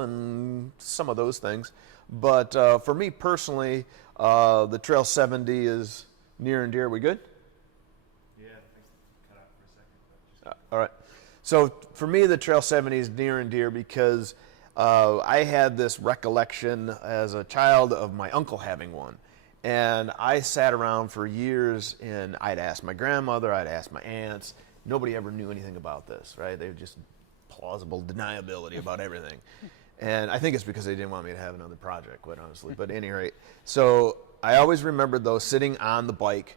and some of those things. But for me personally, the Trail 70 is near and dear. We good? Yeah, thanks. Cut out for a second. All right. So for me, the Trail 70 is near and dear because I had this recollection as a child of my uncle having one. And I sat around for years and I'd ask my grandmother, I'd ask my aunts. Nobody ever knew anything about this, right? They were just plausible deniability about everything. And I think it's because they didn't want me to have another project, quite honestly. But at any rate, so I always remembered though sitting on the bike,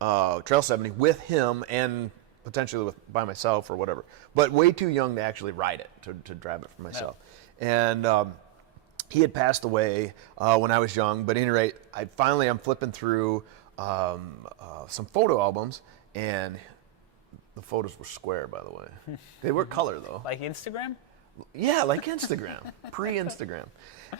Trail 70, with him and potentially by myself or whatever, but way too young to actually ride it, to drive it for myself. Yeah. And he had passed away when I was young, but at any rate, I'm flipping through some photo albums, and the photos were square, by the way. They were color, though. Like Instagram? Yeah, like Instagram, pre-Instagram.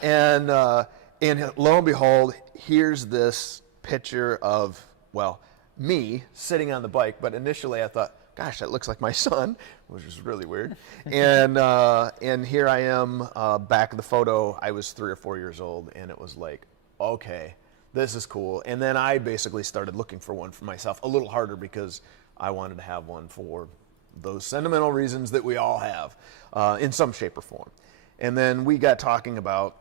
And lo and behold, here's this picture of, well, me sitting on the bike, but initially I thought, gosh, that looks like my son, which is really weird. And here I am, back of the photo. I was 3 or 4 years old, and it was like, okay, this is cool. And then I basically started looking for one for myself, a little harder because I wanted to have one for those sentimental reasons that we all have, in some shape or form. And then we got talking about,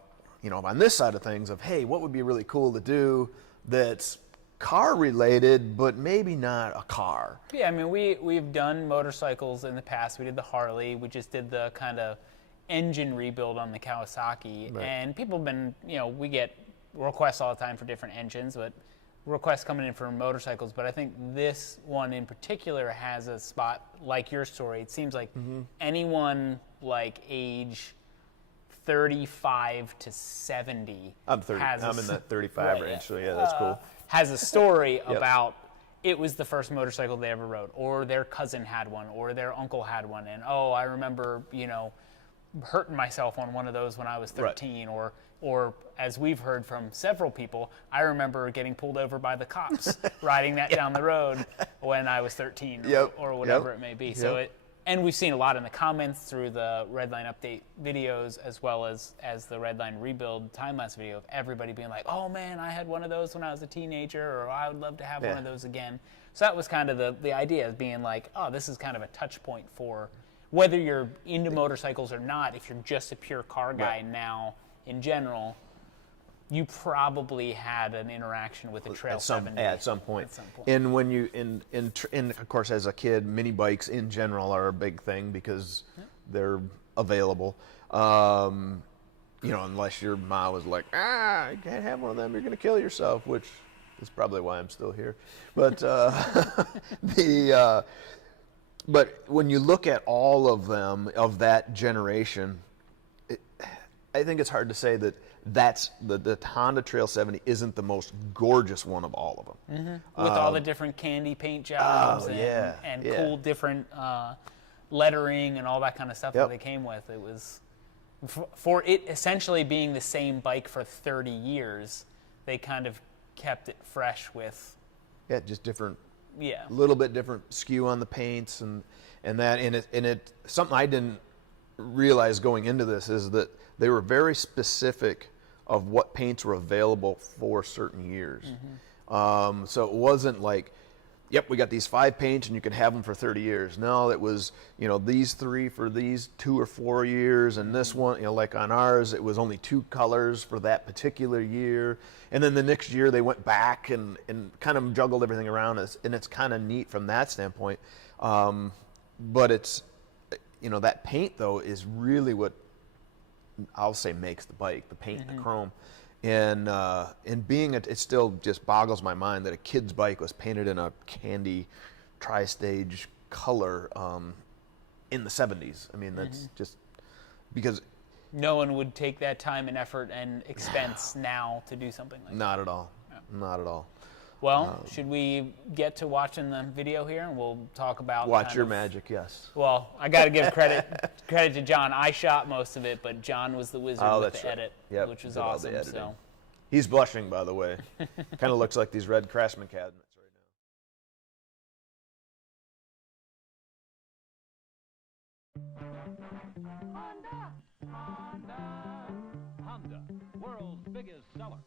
on this side of things of, hey, what would be really cool to do that's car related, but maybe not a car. Yeah, I mean, we've done motorcycles in the past. We did the Harley. We just did the kind of engine rebuild on the Kawasaki. Right. And people have been, we get requests all the time for different engines, but requests coming in for motorcycles. But I think this one in particular has a spot like your story. It seems like anyone like age 35 to 70. I'm 30. I'm in that 35 range, so yeah, that's cool. Has a story about it was the first motorcycle they ever rode, or their cousin had one, or their uncle had one, and I remember, hurting myself on one of those when I was 13, right. Or as we've heard from several people, I remember getting pulled over by the cops riding that down the road when I was 13, or whatever it may be. So and we've seen a lot in the comments through the Redline update videos, as well as the Redline Rebuild time-lapse video, of everybody being like, oh man, I had one of those when I was a teenager, or I would love to have one of those again. So that was kind of the idea, of being like, oh, this is kind of a touch point for whether you're into motorcycles or not. If you're just a pure car guy now, in general, you probably had an interaction with a Trail 70 at some point. And when you, in of course, as a kid, mini bikes in general are a big thing because they're available. Unless your mom was like, you can't have one of them, you're going to kill yourself, which is probably why I'm still here. But but when you look at all of them of that generation, I think it's hard to say that that's the Honda Trail 70 isn't the most gorgeous one of all of them. With all the different candy paint jobs and cool different lettering and all that kind of stuff that they came with. It was, for it essentially being the same bike for 30 years, they kind of kept it fresh with... Yeah, just different, a little bit different skew on the paints and that. And it something I didn't realize going into this is that they were very specific of what paints were available for certain years. So it wasn't like, yep, we got these 5 paints and you can have them for 30 years. No, it was, these 3 for these 2 or 4 years, and this one, like on ours, it was only 2 colors for that particular year. And then the next year they went back and kind of juggled everything around us, and it's kind of neat from that standpoint. But it's, that paint though is really what I'll say makes the bike, the paint, the chrome. And it still just boggles my mind that a kid's bike was painted in a candy tri-stage color in the 70s. I mean, that's just because no one would take that time and effort and expense now to do something like that. Not at all. Not at all. Well, should we get to watching the video here, and we'll talk about watch your magic? Yes. Well, I got to give credit to John. I shot most of it, but John was the wizard with the edit, which was awesome. So he's blushing, by the way. Kind of looks like these red Craftsman cabinets right now. Honda, Honda. world's biggest seller.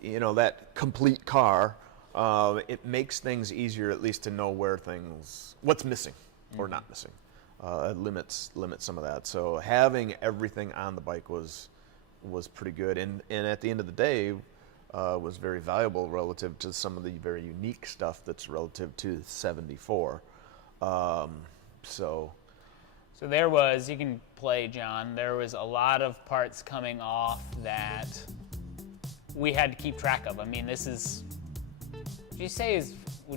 You know, that complete car, it makes things easier at least to know what's missing or not missing. It limits some of that. So having everything on the bike was pretty good, and at the end of the day, was very valuable relative to some of the very unique stuff that's relative to 74. So there was, you can play, John, there was a lot of parts coming off that we had to keep track of. I mean, this is, would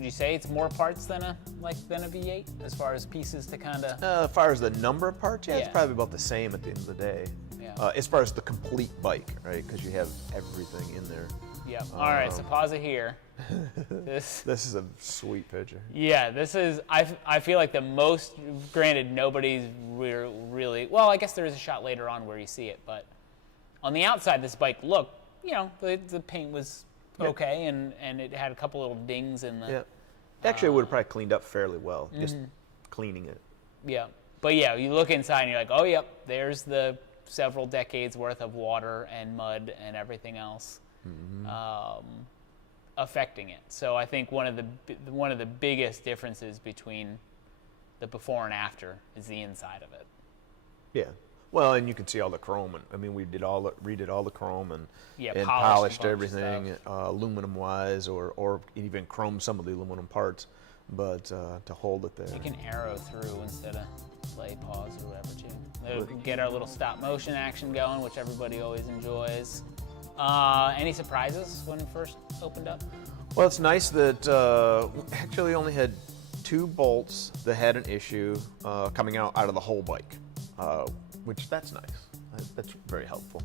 you say it's more parts than a V8 as far as pieces to kind of? As far as the number of parts, it's Yeah. probably about the same at the end of the day. Yeah. As far as the complete bike, right? Because you have everything in there. Yeah. All right, so pause it here. This is a sweet picture. Yeah, this is, I feel like the most, granted, nobody's really, well, I guess there is a shot later on where you see it, but on the outside, this bike looked, you know, the paint was okay, and it had a couple little dings in the... Yeah. Actually, it would have probably cleaned up fairly well, just cleaning it. Yeah. But yeah, you look inside and you're like, oh, yep, there's the several decades worth of water and mud and everything else affecting it. So I think one of the biggest differences between the before and after is the inside of it. Yeah. Well, and you can see all the chrome. And, I mean, we redid all the chrome and a polished bunch of everything, aluminum-wise, or even chromed some of the aluminum parts, but to hold it there. You can arrow through instead of play, pause, or whatever, too. It'll get our little stop-motion action going, which everybody always enjoys. Any surprises when it first opened up? Well, it's nice that actually only had 2 bolts that had an issue coming out of the whole bike. Which that's nice. That's very helpful.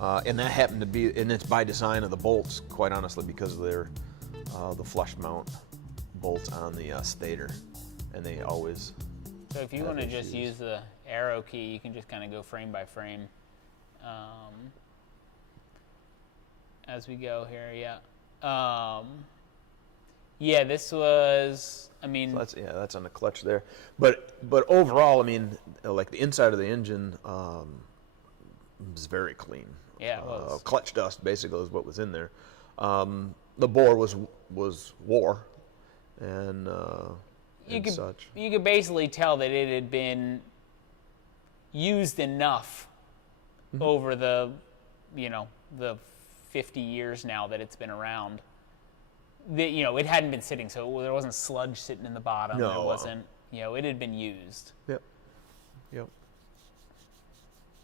And that happened to be, and it's by design of the bolts, quite honestly, because of their the flush mount bolts on the stator, and they always. So if you want to just use the arrow key, you can just kind of go frame by frame as we go here. Yeah. Yeah, this was, I mean... So that's on the clutch there. But overall, I mean, like the inside of the engine was very clean. Yeah, it was. Clutch dust, basically, is what was in there. The bore was wore, and such. You could basically tell that it had been used enough over the 50 years now that it's been around. It hadn't been sitting, so there wasn't sludge sitting in the bottom. No. There wasn't, it had been used. Yep.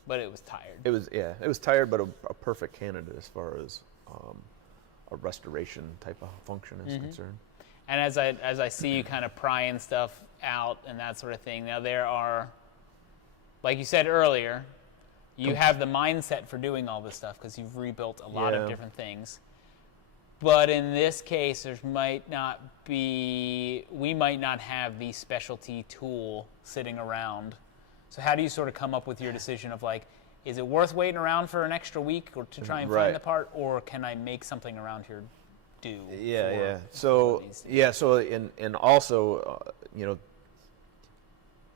But it was tired. It was tired, but a perfect candidate as far as a restoration type of function is concerned. And as I see you kind of prying stuff out and that sort of thing, now there are, like you said earlier, you have the mindset for doing all this stuff because you've rebuilt a lot of different things. But in this case, we might not have the specialty tool sitting around. So how do you sort of come up with your decision of like, is it worth waiting around for an extra week or to try and find the part, or can I make something around here do? So and also,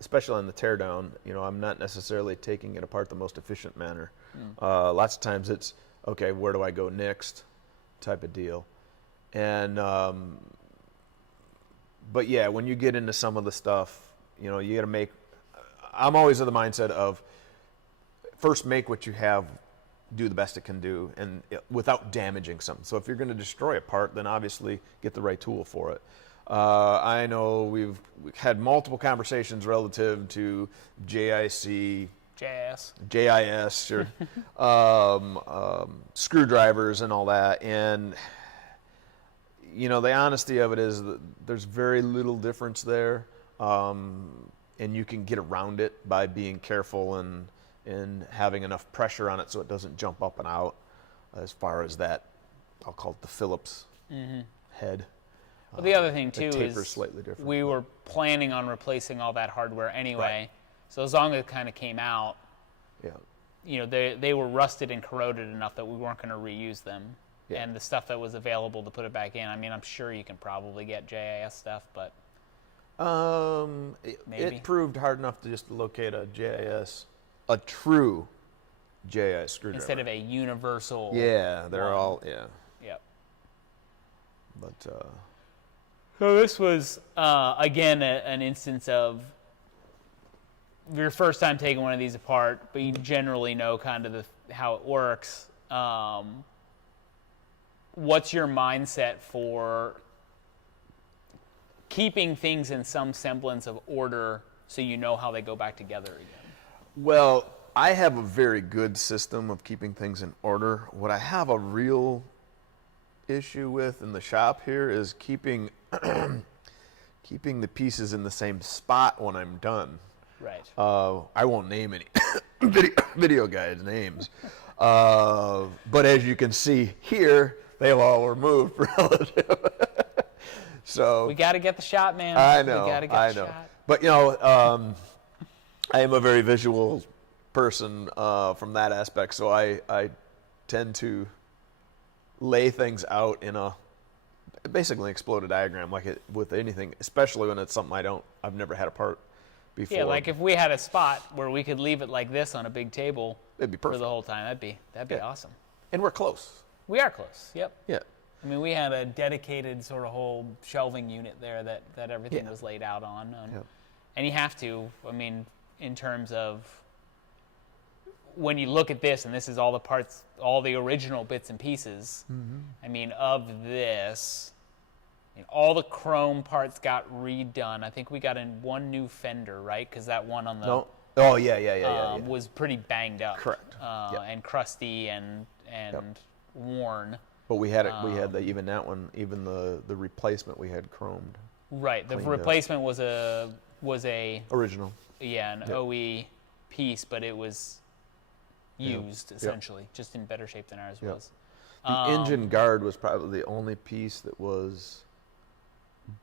especially on the teardown, I'm not necessarily taking it apart the most efficient manner. Lots of times it's, okay, where do I go next? Type of deal. And but yeah, when you get into some of the stuff, you got to make, I'm always of the mindset of first make what you have do the best it can do, and without damaging something. So if you're going to destroy a part, then obviously get the right tool for it. I know we've had multiple conversations relative to JIC JIS, sure. Screwdrivers and all that. And, the honesty of it is that there's very little difference there. And you can get around it by being careful and having enough pressure on it so it doesn't jump up and out as far as that, I'll call it the Phillips head. Well, the other thing, too, taper's is slightly different. we were planning on replacing all that hardware anyway. Right. So as long as it kind of came out, Yeah. they were rusted and corroded enough that we weren't going to reuse them. Yeah. And the stuff that was available to put it back in, I mean, I'm sure you can probably get JIS stuff, but maybe. It proved hard enough to just locate a JIS, a true JIS screwdriver. Instead of a universal. Yeah, they're one. all, yeah. Yep. But, So this was, again, an instance of your first time taking one of these apart, but you generally know kind of how it works. What's your mindset for keeping things in some semblance of order so you know how they go back together again? well, I have a very good system of keeping things in order. What I have a real issue with in the shop here is keeping the pieces in the same spot when I'm done. Right. I won't name any video guys' names, but as you can see here, they all were moved relative. So We got to get the shot, man. I know, We got to get I the know, shot. but I am a very visual person from that aspect, so I tend to lay things out in a basically exploded diagram, like it with anything, especially when it's something I've never had a part before. Yeah, like if we had a spot where we could leave it like this on a big table it'd be for perfect. the whole time, that'd be Yeah. awesome. And we're close. We are close. Yep. Yeah. I mean, we had a dedicated sort of whole shelving unit there that everything Yeah. was laid out on. Yep. And you have to, I mean, in terms of when you look at this, and this is all the parts, all the original bits and pieces, I mean, of this, all the chrome parts got redone. I think we got in one new fender, right? Because that one on the No. Oh yeah. was pretty banged up. Correct. Yep. And crusty and worn. But we had even that one, even the replacement we had chromed. Right. The Cleaned up. replacement was a Original. an Yep. OE piece, but it was used Yep. essentially, just in better shape than ours Yep. was. The engine guard was probably the only piece that was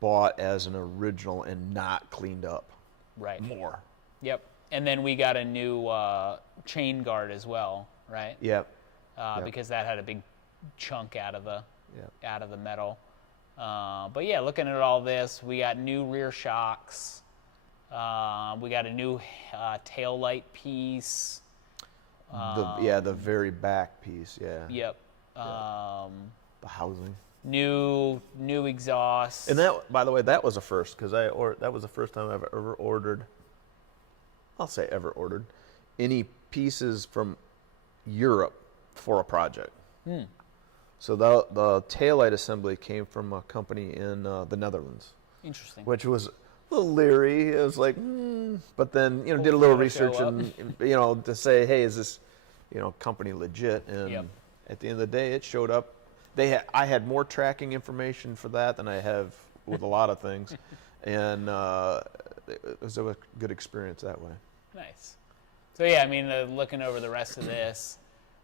bought as an original and not cleaned up. Right. More. Yep. And then we got a new chain guard as well, right? Yep. Yep. Because that had a big chunk out of the Yep. metal. But yeah, looking at all this, we got new rear shocks. We got a new tail light piece. The very back piece. Yeah. Yep. The housing. New exhaust. And that, by the way, that was a first because that was the first time I've ever ordered. I'll say ever ordered any pieces from Europe for a project. So the taillight assembly came from a company in the Netherlands, Interesting. which was a little leery. It was like, but then did a little Hopefully it'll research show and to say, hey, is this company legit? And Yep. at the end of the day, it showed up. I had more tracking information for that than I have with a lot of things, and it was a good experience that way. Nice. So yeah, I mean, looking over the rest of this,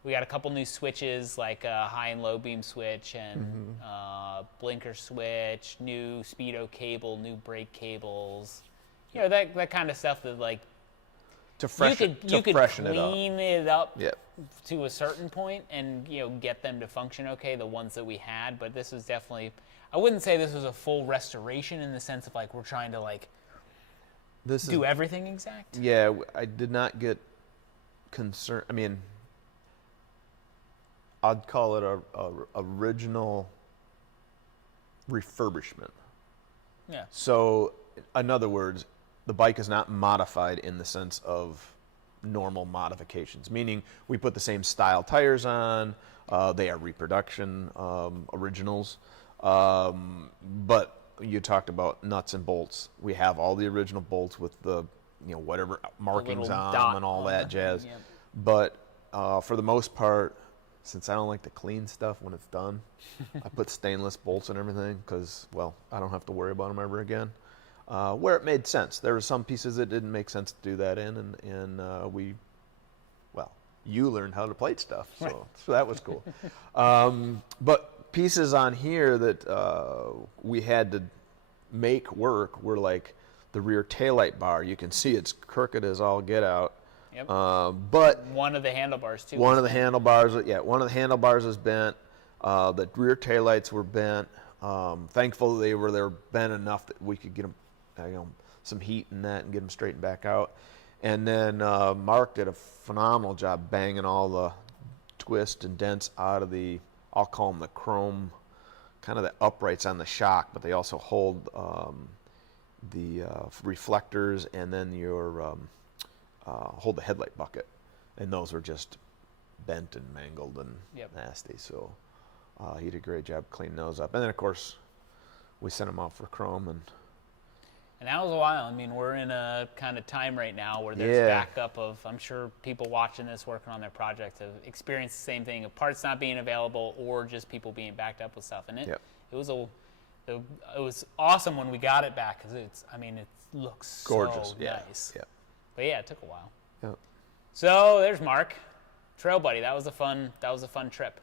we got a couple new switches, like a high and low beam switch and blinker switch, new speedo cable, new brake cables, that kind of stuff that like To freshen you could freshen it up. clean it up Yep. to a certain point and get them to function okay, the ones that we had. But this was definitely, I wouldn't say this was a full restoration in the sense of like we're trying to like do everything exact. Yeah, I did not get concerned. I mean, I'd call it a original refurbishment. Yeah. So, in other words, the bike is not modified in the sense of normal modifications, meaning we put the same style tires on, they are reproduction originals, but you talked about nuts and bolts. We have all the original bolts with the whatever markings little on dot them and all on that the thing, jazz. yep. But for the most part, since I don't like to clean stuff when it's done, I put stainless bolts and everything because, well, I don't have to worry about them ever again. Where it made sense. There were some pieces that didn't make sense to do that in, and you learned how to plate stuff, so that was cool. But pieces on here that we had to make work were like the rear taillight bar. You can see it's crooked as all get out. Yep. But one of the handlebars too. one of the handlebars is bent. The rear taillights were bent. Thankfully, they were bent enough that we could get them, some heat in that and get them straightened back out. And then Mark did a phenomenal job banging all the twists and dents out of the, I'll call them the chrome, kind of the uprights on the shock, but they also hold the reflectors, and then hold the headlight bucket. And those were just bent and mangled and nasty. So he did a great job cleaning those up. And then, of course, we sent them off for chrome. And that was a while. I mean, we're in a kind of time right now where there's backup of, I'm sure people watching this, working on their projects, have experienced the same thing of parts not being available or just people being backed up with stuff. And it was awesome when we got it back because it looks gorgeous. So nice. Yeah. But yeah, it took a while. Yep. So there's Mark, Trail Buddy. That was a fun trip.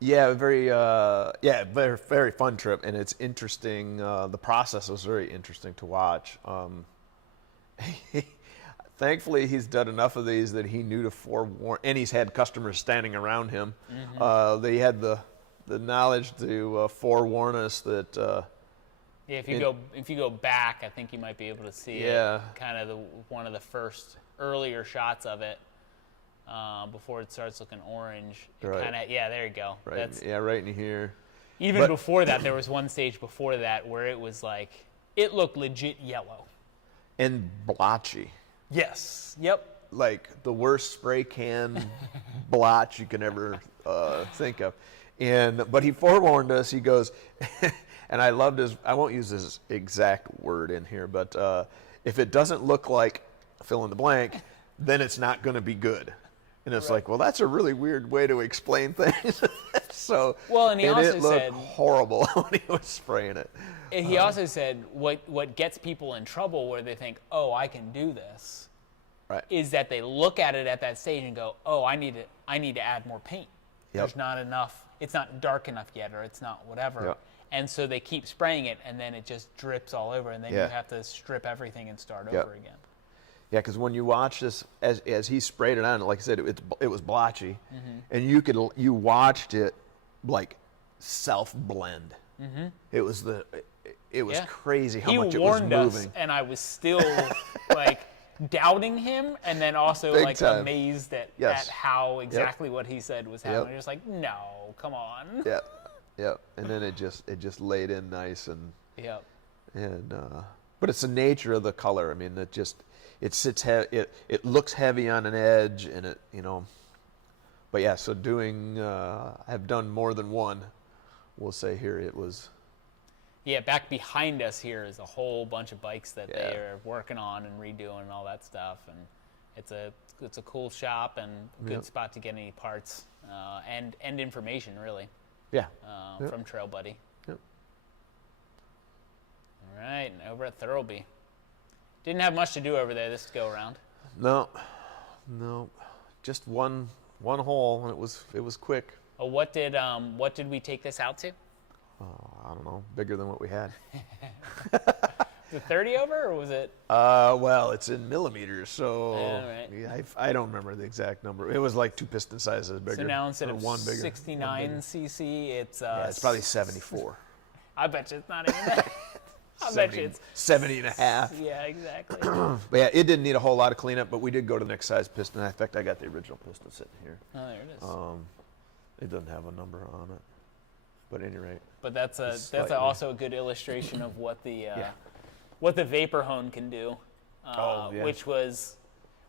Yeah, very very fun trip, and it's interesting. The process was very interesting to watch. Thankfully, he's done enough of these that he knew to forewarn, and he's had customers standing around him. Mm-hmm. They had the knowledge to forewarn us that. Yeah, if you go back, I think you might be able to see it. Kind of one of the first earlier shots of it. Before it starts looking orange. Right. There you go. Right. Right in here. Even before that, there was one stage before that where it was like, it looked legit yellow. And blotchy. Yes. Yep. Like the worst spray can blotch you can ever think of. But he forewarned us. He goes, and I loved I won't use his exact word in here, but if it doesn't look like fill in the blank, then it's not going to be good. And it's like, well, that's a really weird way to explain things. And he also it looked said horrible when he was spraying it. And he also said what gets people in trouble where they think, oh, I can do this, right, is that they look at it at that stage and go, oh, I need to add more paint. Yep. There's not enough. It's not dark enough yet, or it's not whatever. Yep. And so they keep spraying it, and then it just drips all over, and then you have to strip everything and start over again. Yeah, because when you watch this, as he sprayed it on, like I said, it was blotchy, and you watched it like self-blend. Mm-hmm. It was crazy how much it was moving. He warned us, and I was still like doubting him, and then also Big like time. Amazed at how exactly what he said was happening. Just like, no, come on. Yeah, and then it just laid in nice and and but it's the nature of the color. I mean, it sits it looks heavy on an edge, and it but yeah. So I've done more than one. We'll say here it was. Yeah, back behind us here is a whole bunch of bikes that they are working on and redoing and all that stuff, and it's a cool shop and good spot to get any parts and information really. From Trail Buddy. Yep. All right, and over at Thurlby. Didn't have much to do over there this go around. No, just one hole, and it was quick. Oh, what did we take this out to? I don't know, bigger than what we had. The 30 over, or was it? Well, it's in millimeters, so right. I don't remember the exact number. It was like 2 piston sizes bigger. So now instead of one bigger, 69 cc, it's it's probably 74. I bet you it's not even that. I bet you it's 70 and a half. Yeah, exactly. But yeah, it didn't need a whole lot of cleanup, but we did go to the next size piston. In fact, I got the original piston sitting here. Oh, there it is. It doesn't have a number on it, but at any rate. But that's also a good illustration of what the vapor hone can do. Which was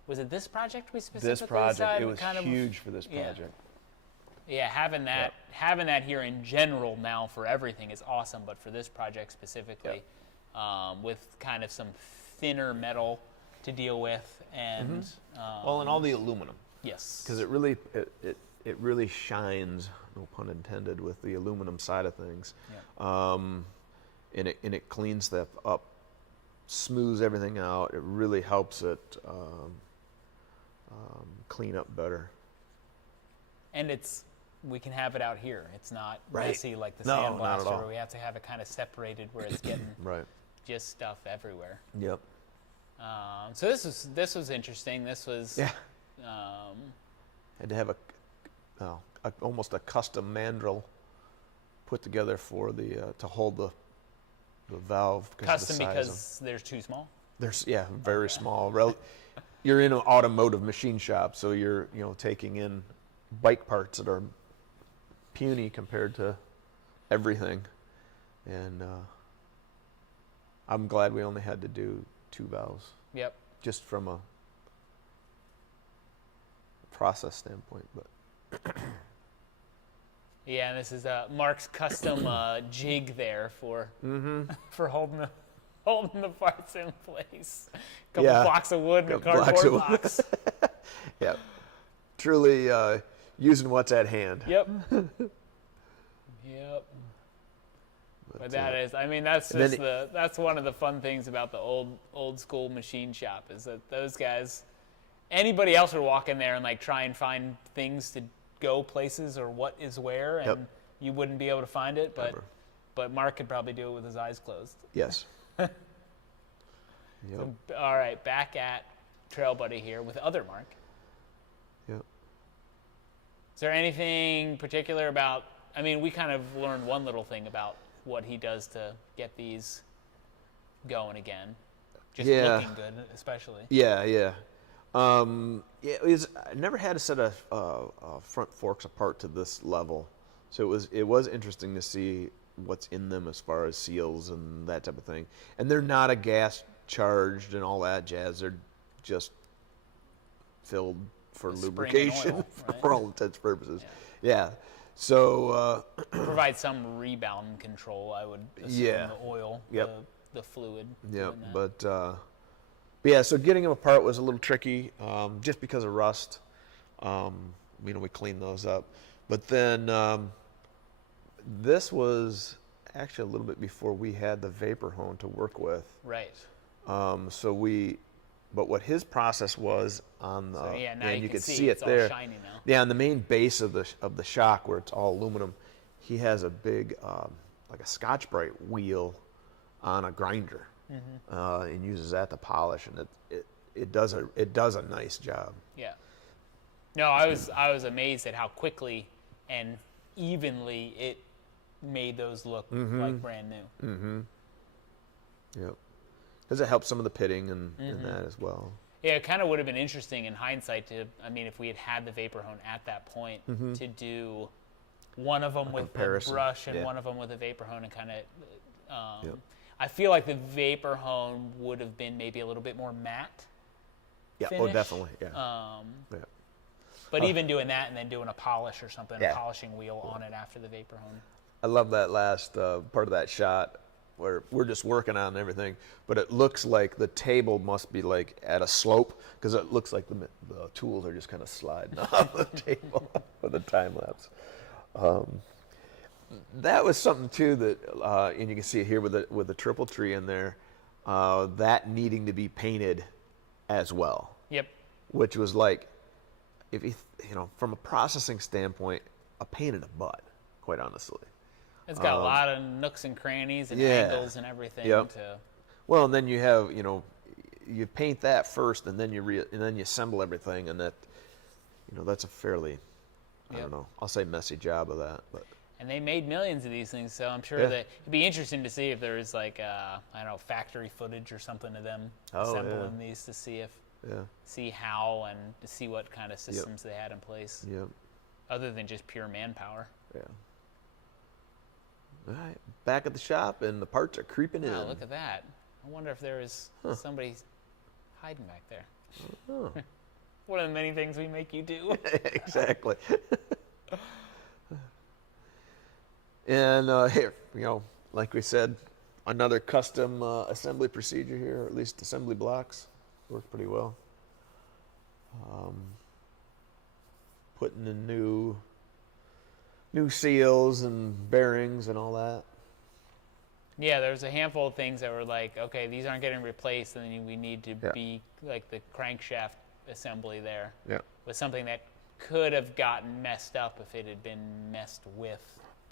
it this project we specifically this project? decided It was huge for this project. Yeah, having that here in general now for everything is awesome, but for this project specifically, with kind of some thinner metal to deal with, and Well, and all the aluminum, yes, because it really shines, no pun intended, with the aluminum side of things. Yeah. And it cleans that up, smooths everything out. It really helps it clean up better. And we can have it out here. It's not Right. messy like the No, not at sandblaster, all. where we have to have it kind of separated, where it's getting Right. just stuff everywhere. Yep. So this was interesting. This was Yeah. Had to have almost a custom mandrel put together for the to hold the valve. custom of the size because they're too small. there's very small. You're in an automotive machine shop, so you're taking in bike parts that are puny compared to everything, and I'm glad we only had to do 2 valves, Yep. just from a process standpoint. But Yeah, and this is Mark's custom jig there for for holding the parts in place. Couple blocks of wood and a Couple blocks cardboard of wood. box. yeah, truly using what's at hand. Yep. Yep. But that is, I mean, that's just that's one of the fun things about the old school machine shop, is that those guys, anybody else would walk in there and like try and find things to go places or what is where, and you wouldn't be able to find it, but Mark could probably do it with his eyes closed. Yes. Yep. So, all right, back at Trail Buddy here with other Mark. Yep. Is there anything particular about, I mean, we kind of learned one little thing about what he does to get these going again. Just looking good, especially. Yeah. I never had a set of front forks apart to this level, so it was interesting to see what's in them as far as seals and that type of thing. And they're not a gas charged and all that jazz. They're just filled for lubrication oil, right? for all intents and purposes. Yeah. So provide some rebound control, I would assume. The oil, the fluid. Yeah, but yeah, so getting them apart was a little tricky, just because of rust. We cleaned those up, but then this was actually a little bit before we had the vapor hone to work with. Right. But what his process was on the, now and you could see see it it's there. all shiny now. Yeah, on the main base of the shock where it's all aluminum, he has a big like a Scotch-Brite wheel on a grinder, and uses that to polish, and it does a nice job. Yeah. No, I was amazed at how quickly and evenly it made those look like brand new. Mm-hmm. Yep. Because it helps some of the pitting and that as well. Yeah, it kind of would have been interesting in hindsight if we had the vapor hone at that point, to do one of them with a brush and one of them with a vapor hone, and kind of. I feel like the vapor hone would have been maybe a little bit more matte. Yeah. Finish. Oh, definitely. Yeah. But even doing that and then doing a polish or something, a polishing wheel on it after the vapor hone. I love that last part of that shot where we're just working on everything, but it looks like the table must be like at a slope, because it looks like the tools are just kind of sliding off the table with the time lapse. That was something too that, and you can see it here with the triple tree in there, that needing to be painted as well. Yep. Which was like, if from a processing standpoint, a pain in the butt, quite honestly. It's got a lot of nooks and crannies and angles and everything. Yep. Well, and then you have, you paint that first, and then you assemble everything, and that, that's a fairly, I don't know, I'll say messy job of that, but. And they made millions of these things, so I'm sure that it'd be interesting to see if there was like, I don't know, factory footage or something of them assembling these, to see see how and to see what kind of systems they had in place. Yep. Other than just pure manpower. Yeah. All right, back at the shop, and the parts are creeping in. Oh, look at that. I wonder if there is somebody hiding back there. Oh. One of the many things we make you do. Exactly. And here, like we said, another custom assembly procedure here, or at least assembly blocks. Worked pretty well. Putting in new seals and bearings and all that. Yeah, there's a handful of things that were like, okay, these aren't getting replaced, and then we need to be like the crankshaft assembly there. Yeah. Was something that could have gotten messed up if it had been messed with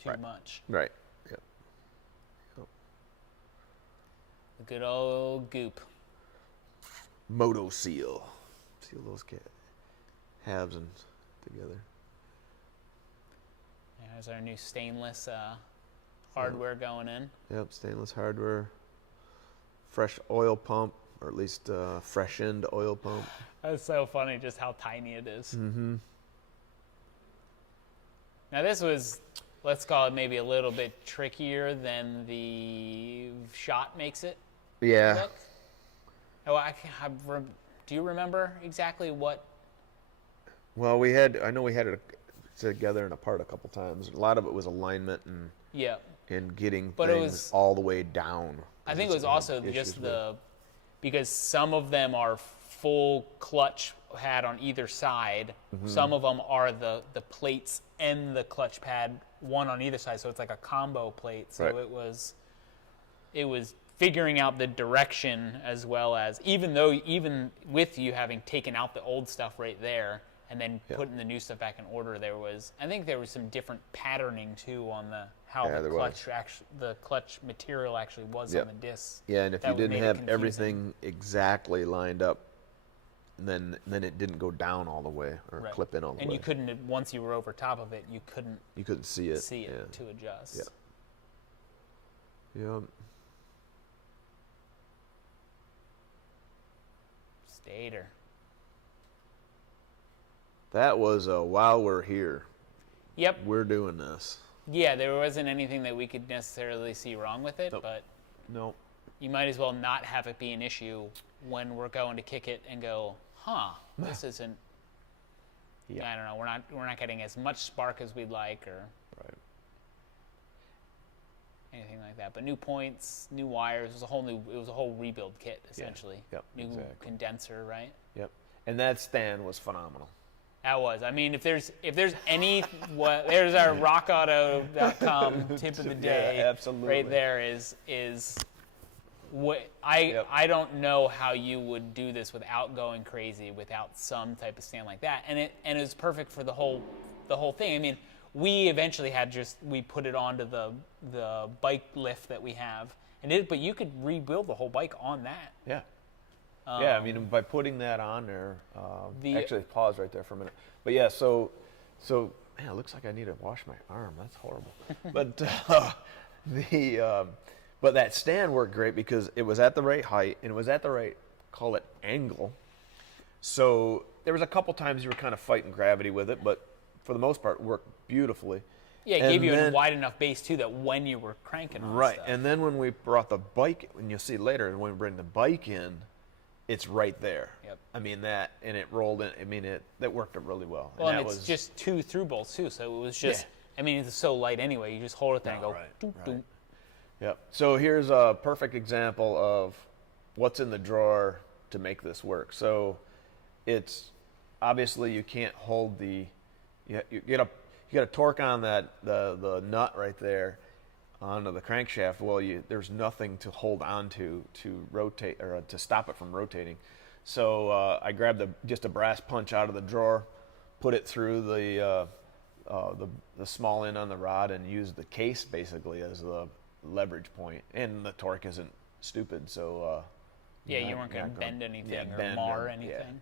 too much. Right. Yeah. The good old goop. Moto seal. Seal those halves and together. There's our new stainless hardware going in. Yep, stainless hardware. Fresh oil pump, or at least fresh-end oil pump. That's so funny just how tiny it is. Mm-hmm. Now this was, let's call it maybe a little bit trickier than the shot makes it Yeah. look. Oh, do you remember exactly what? Well, I know we had it together and apart a couple times. A lot of it was alignment and getting But it things was, all the way down. I think it was also just because some of them are full clutch pad on either side. Mm-hmm. Some of them are the plates and the clutch pad, one on either side, so it's like a combo plate. So it was figuring out the direction, as well as even with you having taken out the old stuff right there and then putting the new stuff back in order, I think there was some different patterning too on how the clutch material actually was on the discs. Yeah, and if you didn't have everything exactly lined up, then it didn't go down all the way or clip in all the way. And you couldn't, once you were over top of it, you couldn't see it to adjust. Yeah. Stator. That was while we're here. Yep. We're doing this. Yeah, there wasn't anything that we could necessarily see wrong with it, but you might as well not have it be an issue when we're going to kick it and go, this isn't. I don't know. We're not getting as much spark as we'd like, or anything like that. But new points, new wires. It was a whole rebuild kit essentially. Yep. New condenser, right? Yep. And that stand was phenomenal. That was. I mean, if there's any, there's our rockauto.com tip of the day. Yeah, absolutely. Right there is what I don't know how you would do this without going crazy, without some type of stand like that. And it was perfect for the whole thing. I mean, we eventually we put it onto the bike lift that we have, but you could rebuild the whole bike on that. Yeah. I mean, by putting that on there, actually pause right there for a minute. But yeah, so man, it looks like I need to wash my arm. That's horrible. But that stand worked great because it was at the right height and it was at the right, call it, angle. So there was a couple times you were kind of fighting gravity with it, but for the most part, it worked beautifully. Yeah, it gave you a wide enough base too that when you were cranking on stuff. And then when we brought the bike, and you'll see later, when we bring the bike in, it's right there. Yep. I mean, and it rolled in. I mean, that worked really well. Well, and it's just 2 through bolts too, so it was just. I mean, it's so light anyway. You just hold it there and go. Doop, doop. Yep. So here's a perfect example of what's in the drawer to make this work. So it's obviously you can't hold you got to torque on the nut right there onto the crankshaft. Well, there's nothing to hold on to rotate or to stop it from rotating. So I grabbed just a brass punch out of the drawer, put it through the small end on the rod, and used the case basically as the leverage point. And the torque isn't stupid, so you weren't going to bend anything or mar anything.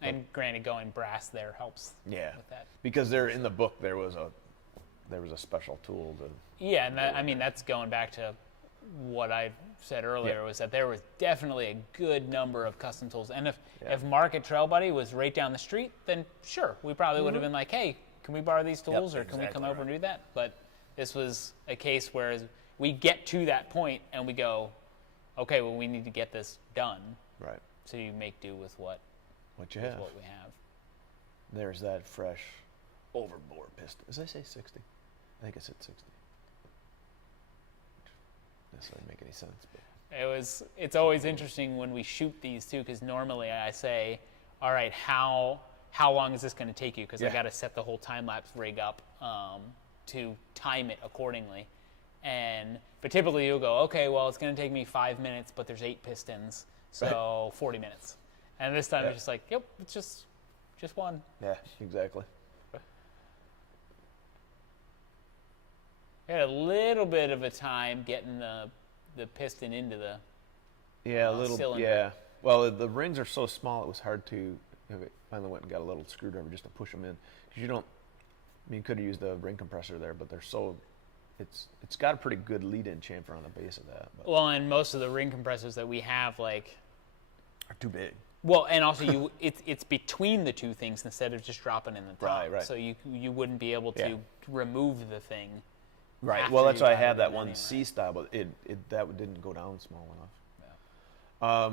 And granted, going brass there helps. Yeah, with that. Because in the book there was a special tool to. Yeah, and that's going back to what I said earlier, was that there was definitely a good number of custom tools. And if Market Trail Buddy was right down the street, then sure, we probably would have been like, hey, can we borrow these tools, or can we come over and do that? But this was a case where we get to that point and we go, okay, well, we need to get this done. Right. So you make do with what you have. What we have. There's that fresh overbore piston. Did I say 60? I think I said 60. necessarily make any sense. But. It's always interesting when we shoot these too, because normally I say, all right, how long is this going to take you? Because I got to set the whole time-lapse rig up to time it accordingly. But typically you'll go, okay, well, it's going to take me 5 minutes, but there's 8 pistons, so 40 minutes. And this time it's just like, yep, it's just one. Yeah, exactly. We had a little bit of a time getting the piston into the cylinder. Yeah. Well, the rings are so small, it was hard to. I finally went and got a little screwdriver just to push them in, because you don't. I mean, you could have used the ring compressor there, but they're so. It's got a pretty good lead-in chamfer on the base of that. But. Well, and most of the ring compressors that we have are too big. Well, and also it's between the two things instead of just dropping in the top. Right. So you wouldn't be able to remove the thing. Right. Well, that's why I have that one C style, but that didn't go down small enough. Yeah.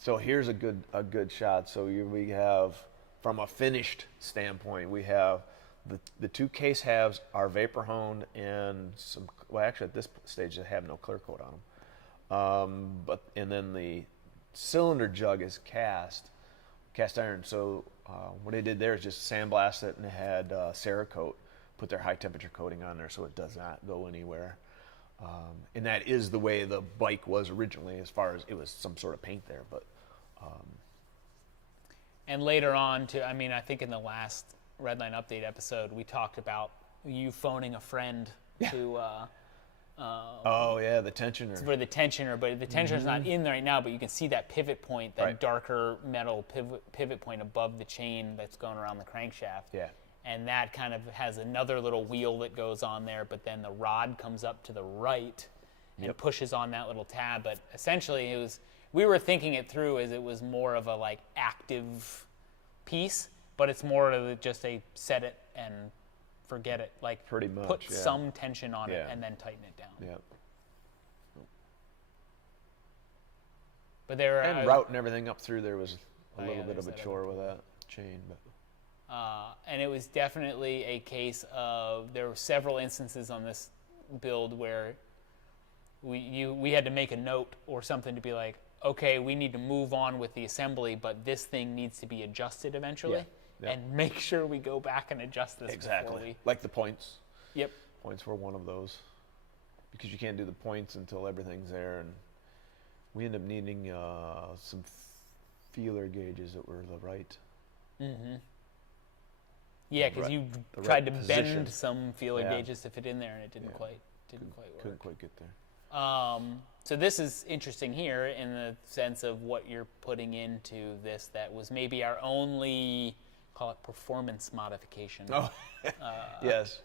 So here's a good shot. So we have, from a finished standpoint, we have the 2 case halves are vapor honed and some. Well, actually at this stage they have no clear coat on them. And then the cylinder jug is cast iron. So what I did there is just sandblast it, and it had Cerakote. Put their high temperature coating on there so it does not go anywhere. And that is the way the bike was originally, as far as it was some sort of paint there. But and later on, I think in the last Redline Update episode, we talked about you phoning a friend to. The tensioner. For the tensioner, but the tensioner's not in there right now. But you can see that pivot point, that darker metal pivot point above the chain that's going around the crankshaft. Yeah. And that kind of has another little wheel that goes on there, but then the rod comes up to the right and pushes on that little tab. But essentially, we were thinking it through as it was more of a active piece, but it's more of just a set it and forget it. Pretty much, put some tension on it and then tighten it down. Yeah. But routing everything up through there was a little bit of a chore with that chain, but. And it was definitely a case of, there were several instances on this build where we had to make a note or something to be like, okay, we need to move on with the assembly, but this thing needs to be adjusted eventually, and make sure we go back and adjust this. Exactly. Like the points. Yep. Points were one of those, because you can't do the points until everything's there, and we ended up needing some feeler gauges that were the right. Mm-hmm. Yeah, because you tried to bend some feeler gauges to fit in there, and it didn't quite work. Couldn't quite get there. So this is interesting here in the sense of what you're putting into this. That was maybe our only, call it, performance modification. Oh, yes.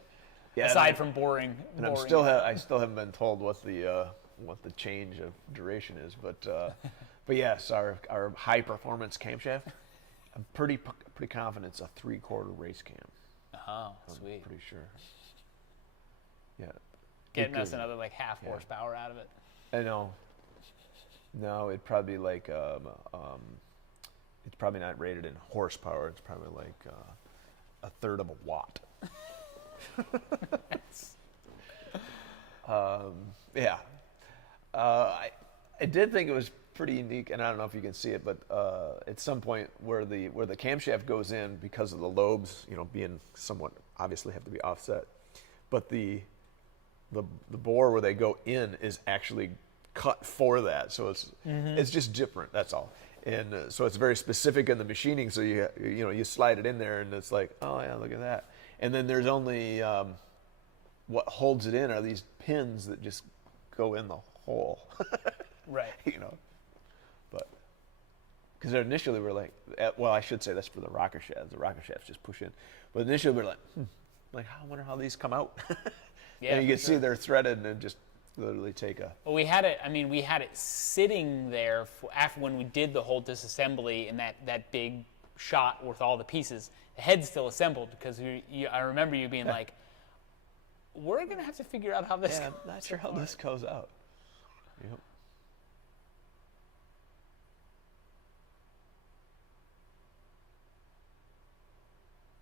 Yeah, aside from boring. And I still haven't been told what the change of duration is, but yes, our high performance camshaft. I'm pretty confident it's a 3/4 race cam. Oh, sweet. I'm pretty sure. Yeah. Getting us another half horsepower out of it. I know. No, it'd probably be it's probably not rated in horsepower. It's probably a third of a watt. I did think it was pretty unique, and I don't know if you can see it, but at some point where the camshaft goes in, because of the lobes, being somewhat obviously have to be offset, but the bore where they go in is actually cut for that, so it's just different. That's all, and so it's very specific in the machining. So you slide it in there, and it's like, oh yeah, look at that. And then there's only what holds it in are these pins that just go in the hole. Right. But because initially we're like, I should say that's for the rocker shafts. The rocker shafts just push in. But initially we're like, I wonder how these come out. Yeah. And you can see they're threaded and just literally take a. Well, we had it sitting there after when we did the whole disassembly and that big shot with all the pieces. The head's still assembled because I remember you being like, we're gonna have to figure out how this. Yeah, I'm not sure how this goes out. Yep.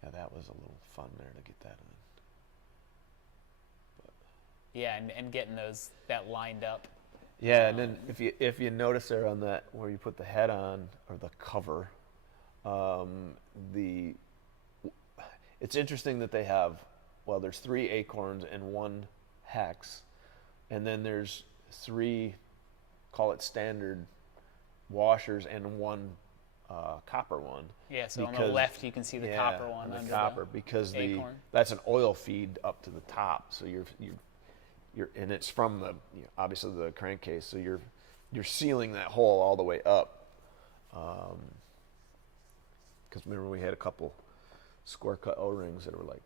Yeah, that was a little fun there to get that in. Yeah, and getting that lined up. Yeah, and then if you notice there on that where you put the head on or the cover, it's interesting that they have, well, there's 3 acorns and 1 hex, and then there's 3, call it standard washers and 1 copper one. Yeah, so on the left you can see the copper one the under copper, the because acorn. that's an oil feed up to the top, so you're and it's from the obviously the crankcase, so you're sealing that hole all the way up. Because remember we had a couple square cut O-rings that were like,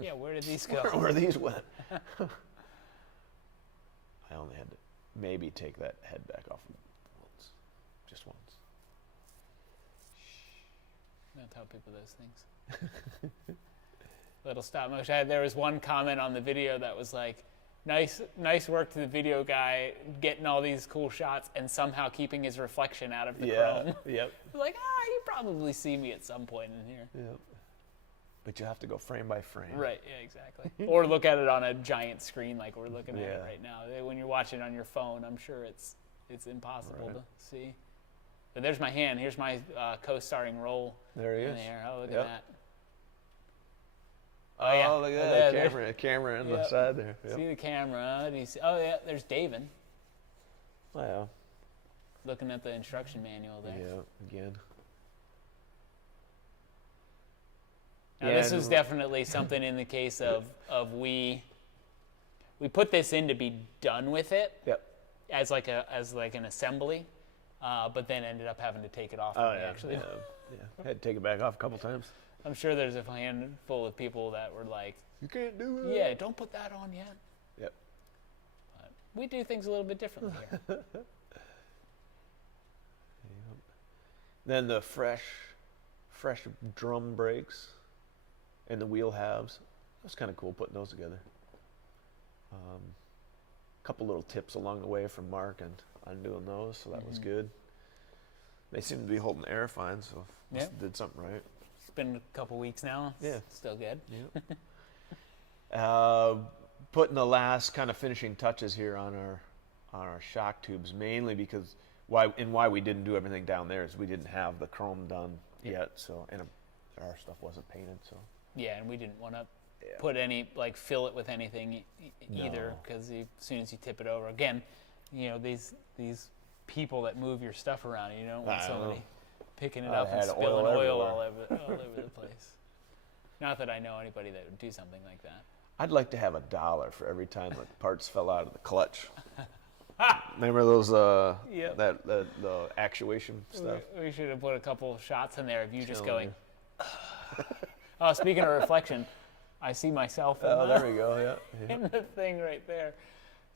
yeah, where did these go? where these went? I only had to maybe take that head back off once, just once. Don't tell people those things. Little stop motion. There was one comment on the video that was like, nice work to the video guy getting all these cool shots and somehow keeping his reflection out of the chrome. Yep. Like, you probably see me at some point in here. Yep. But you have to go frame by frame. Right, yeah, exactly. Or look at it on a giant screen like we're looking at it right now. When you're watching on your phone, I'm sure it's impossible to see. But there's my hand. Here's my co-starring role. There he is. Oh, look at that. Oh, yeah. Look at that. Camera on the side there. Yep. See the camera. Do you see? Oh, yeah, there's David. Wow. Looking at the instruction manual there. Yeah, again. Now, this is definitely something in the case of we put this in to be done with it. Yep. As like an assembly, but then ended up having to take it off. Actually. Yeah. Had to take it back off a couple times. I'm sure there's a handful of people that were like, "You can't do it." Yeah, don't put that on yet. Yep. But we do things a little bit differently here. Then the fresh drum brakes and the wheel halves. That was kind of cool putting those together. A couple little tips along the way from Mark and on doing those, so that was good. They seem to be holding the air fine, so did something right. It's been a couple weeks now. Still good. Yep. Putting the last kind of finishing touches here on our shock tubes, mainly because why we didn't do everything down there is we didn't have the chrome done yet, so and our stuff wasn't painted, so. Yeah, and we didn't want to put any fill it with anything either, because as soon as you tip it over, again, these people that move your stuff around, you don't want somebody picking it up and spilling oil all over the place. Not that I know anybody that would do something like that. I'd like to have $1 for every time the parts fell out of the clutch. Remember those the actuation stuff? We should have put a couple shots in there of you just going. Oh, speaking of reflection, I see myself there we go, in the thing right there.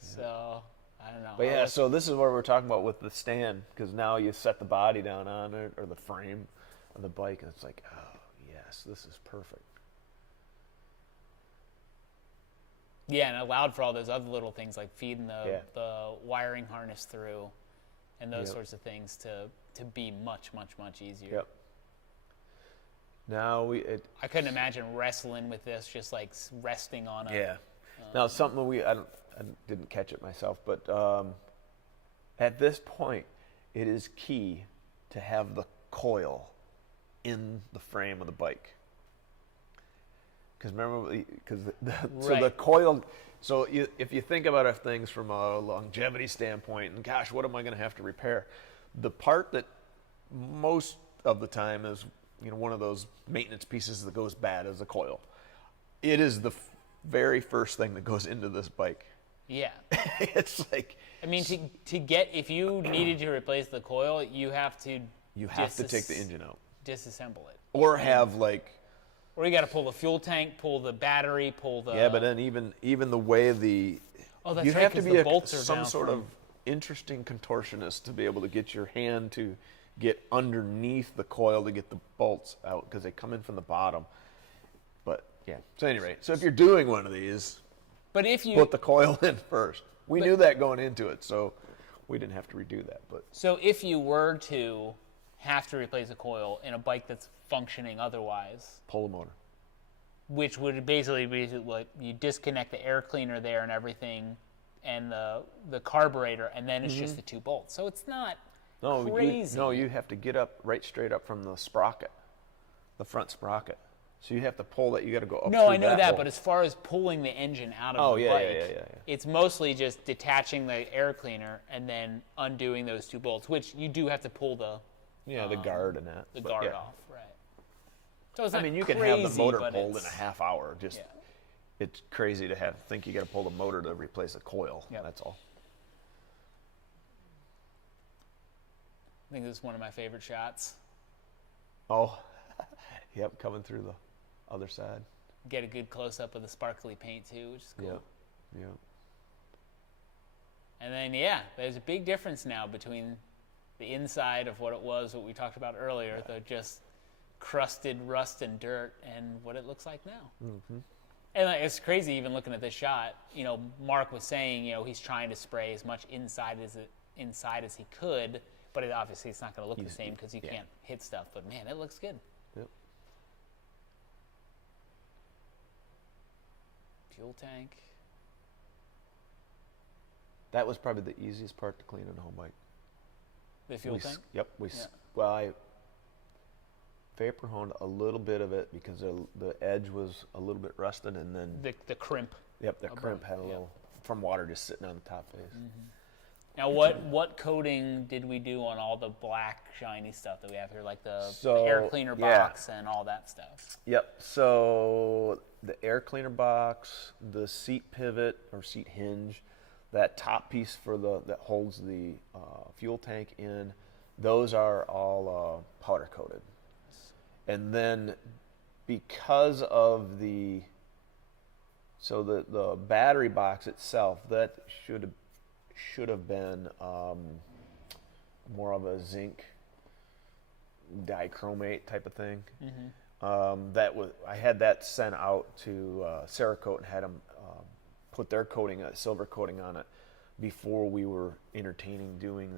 So, I don't know. But so this is what we're talking about with the stand, because now you set the body down on it, or the frame of the bike, and it's like, oh, yes, this is perfect. Yeah, and it allowed for all those other little things like feeding the wiring harness through and those sorts of things to be much, much, much easier. Yep. Now I couldn't imagine wrestling with this, just like resting on a. Yeah. Now something I didn't catch it myself, but at this point, it is key to have the coil in the frame of the bike. Because remember, the coil. So if you think about things from a longevity standpoint, and gosh, what am I going to have to repair? The part that most of the time is one of those maintenance pieces that goes bad is the coil. It is the very first thing that goes into this bike. Yeah. It's like. I mean, if you needed to replace the coil, you have to. You have to take the engine out. Disassemble it. Or have Or you got to pull the fuel tank, pull the battery, pull the. Yeah, but then even the way you have to be some sort of interesting contortionist to be able to get your hand to get underneath the coil to get the bolts out, because they come in from the bottom. But yeah, so anyway, if you're doing one of these, but if you put the coil in first. We knew that going into it, so we didn't have to redo that. But so if you were to have to replace a coil in a bike that's functioning otherwise, pull the motor. which would basically be like you disconnect the air cleaner there and everything, and the carburetor, and then it's just the 2 bolts. So it's not crazy. You have to get up straight up from the sprocket, the front sprocket. So you have to pull that. You got to go up. No, I know that, hole. but as far as pulling the engine out of the bike, it's mostly just detaching the air cleaner and then undoing those 2 bolts, which you do have to pull the guard and that. The guard off, right? So it's not you can crazy, have the motor but pulled in a half hour. Just Yeah. it's crazy to think you got to pull the motor to replace a coil. Yep. That's all. I think this is one of my favorite shots. Oh, yep, coming through the other side. Get a good close up of the sparkly paint too, which is cool. Yeah. And then there's a big difference now between the inside of what we talked about earlier, the just crusted rust and dirt, and what it looks like now. Mm-hmm. And it's crazy even looking at this shot. Mark was saying, he's trying to spray as much inside as he could, but obviously it's not going to look the same because you can't hit stuff. But man, it looks good. Yep. Fuel tank. That was probably the easiest part to clean on the whole bike. The fuel tank? Yep. I vapor honed a little bit of it because the edge was a little bit rusted, and then the crimp. Yep, the crimp had a little from water just sitting on the top face. Mm-hmm. Now, what coating did we do on all the black shiny stuff that we have here, like the air cleaner box and all that stuff? Yep. So the air cleaner box, the seat pivot or seat hinge, that top piece that holds the fuel tank in, those are all powder coated. And then because of the battery box itself, that should have been more of a zinc dichromate type of thing. Mm-hmm. I had that sent out to Cerakote and had them put their coating, a silver coating on it, before we were entertaining doing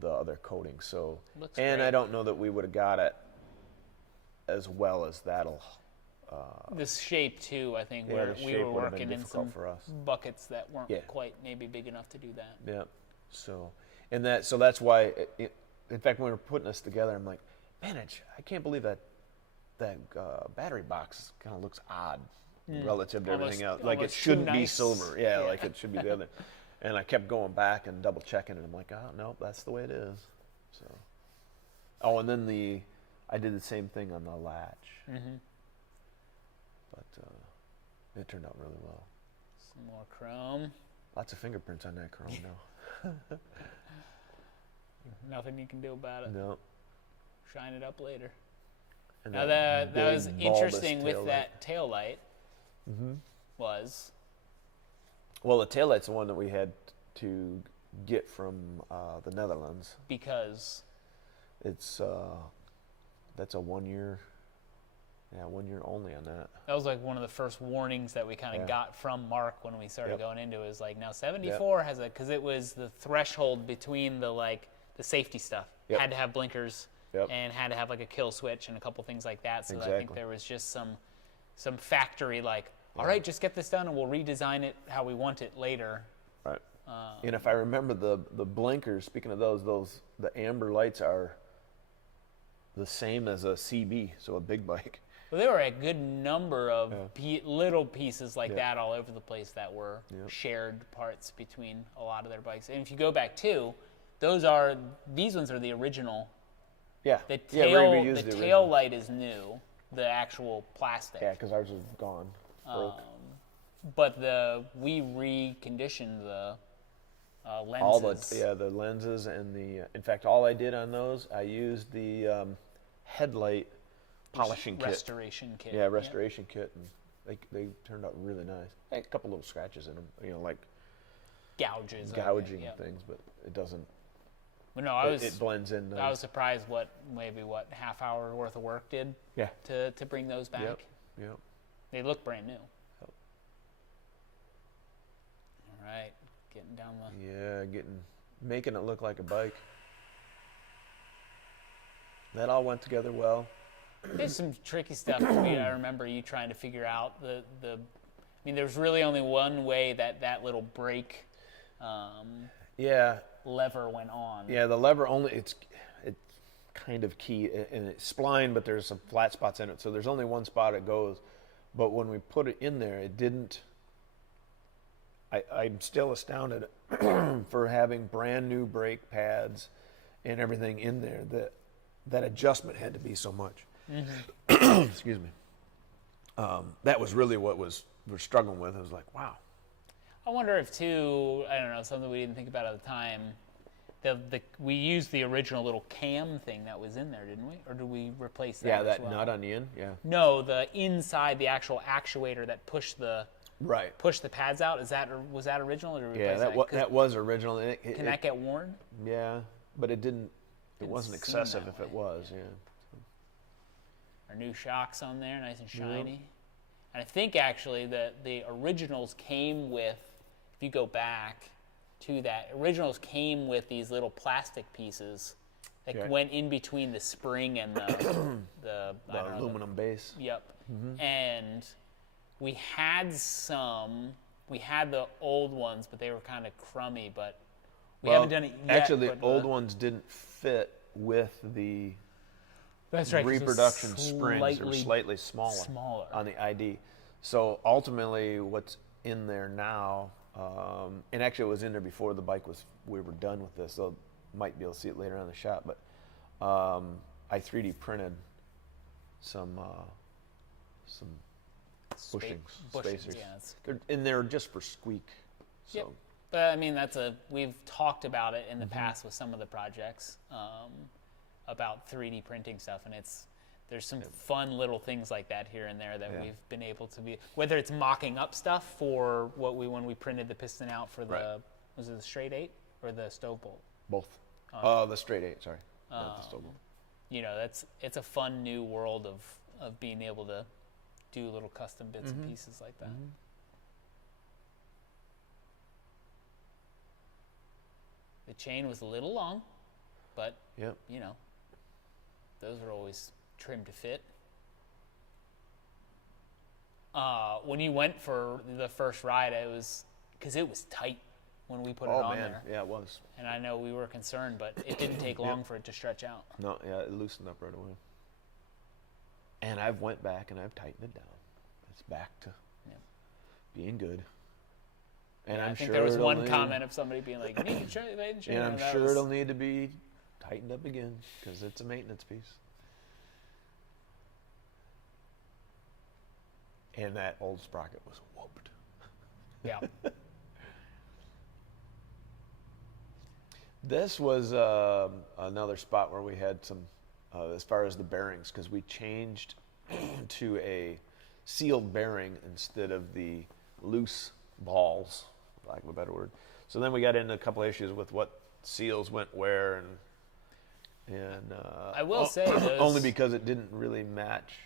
the other coating. So, looks and great. I don't know that we would have got it as well as that'll. This shape too, I think, Yeah, where the we shape were would have been working in difficult some for us. buckets that weren't quite maybe big enough to do that. Yeah. So that's why. In fact, when we were putting this together, I'm like, man, I can't believe that battery box kind of looks odd relative to everything else. Like it shouldn't be silver. Yeah, like it should be the other. And I kept going back and double checking, and I'm like, oh no, that's the way it is. So. Oh, and then I did the same thing on the latch. Mm-hmm. But it turned out really well. Some more chrome. Lots of fingerprints on that chrome now. Nothing you can do about it. No. Shine it up later. And now that was interesting with that tail light. Mm-hmm. Well, the tail light's the one that we had to get from the Netherlands. Because it's that's a 1 year. Yeah, 1 year only on that. That was like one of the first warnings that we kind of got from Mark when we started going into it. Was like, now 74 has because it was the threshold between the safety stuff. Had to have blinkers and had to have like a kill switch and a couple things like that. So I think there was just some factory all right, just get this done and we'll redesign it how we want it later. Right. And if I remember the blinkers, speaking of those the amber lights are the same as a CB, so a big bike. Well, there were a good number of little pieces like that all over the place that were shared parts between a lot of their bikes. And if you go back too, these ones are the original. Yeah. The tail light is new, the actual plastic. Yeah, because ours was gone. Broke. But we reconditioned the lenses. All the lenses and in fact, all I did on those, I used the headlight polishing restoration kit. Yeah, restoration kit, and they turned out really nice. A couple little scratches in them, like gouging things, but it doesn't. But no, it blends in. I was surprised what half hour worth of work did. Yeah. To bring those back. Yep. They look brand new. Yep. All right, getting down making it look like a bike. That all went together well. There's some tricky stuff. I remember you trying to figure out the. I mean, there's really only one way that little brake Yeah. lever went on. Yeah, the lever only, it's kind of key, and it's spline, but there's some flat spots in it, so there's only one spot it goes. But when we put it in there, it didn't. I'm still astounded for having brand new brake pads and everything in there that adjustment had to be so much. Excuse me. That was really what we're struggling with. I was like, wow. I wonder if too, I don't know, something we didn't think about at the time. We used the original little cam thing that was in there, didn't we? Or did we replace that? Yeah, as that well? nut on the end. Yeah. No, the inside, the actual actuator that pushed the pads out. Was that original? Or did we Yeah, replace that was original. Can that get worn? Yeah, but it didn't. It wasn't excessive if it was. Yeah. Our new shocks on there, nice and shiny. And I think actually that the originals came with, if you go back to that, originals came with these little plastic pieces that went in between the spring and the aluminum base. Yep. And we had the old ones, but they were kind of crummy, but we haven't done it yet. Actually, the old ones didn't fit with the That's right, reproduction springs. They were slightly smaller on the ID. So ultimately, what's in there now, and actually it was in there before we were done with this, so might be able to see it later on in the shop, but I 3D printed some bushings, spacers. Yeah, and they're just for squeak. So. Yep. But I mean, we've talked about it in the past with some of the projects about 3D printing stuff, and there's some fun little things like that here and there that we've been able to be, whether it's mocking up stuff for when we printed the piston out for was it the straight 8 or the stove bolt? Both. The straight 8, sorry. Not the stove bolt. You know, it's a fun new world of being able to do little custom bits and pieces like that. The chain was a little long, but you know, those are always trimmed to fit. When you went for the first ride, it was because it was tight when we put it on there. Yeah, it was. And I know we were concerned, but it didn't take long for it to stretch out. No, yeah, it loosened up right away. And I've went back and I've tightened it down. It's back to being good. And Yeah, I'm I think sure there was one comment of somebody being like, "You need to try the chain." And I'm sure it'll need to be tightened up again because it's a maintenance piece. And that old sprocket was whooped. Yeah. This was another spot where we had some, as far as the bearings, because we changed to a sealed bearing instead of the loose balls, for lack of a better word. So then we got into a couple of issues with what seals went where, and I will say those, only because it didn't really match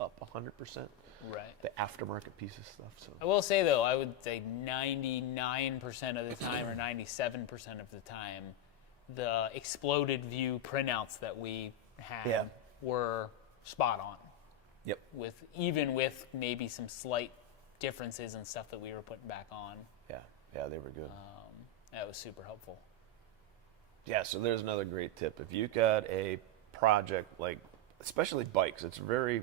up 100%. Right. The aftermarket piece of stuff. So I will say though, I would say 99% of the time or 97% of the time, the exploded view printouts that we had were spot on. Yep. Even with maybe some slight differences and stuff that we were putting back on. Yeah, they were good. That was super helpful. Yeah, so there's another great tip. If you've got a project like, especially bikes, it's very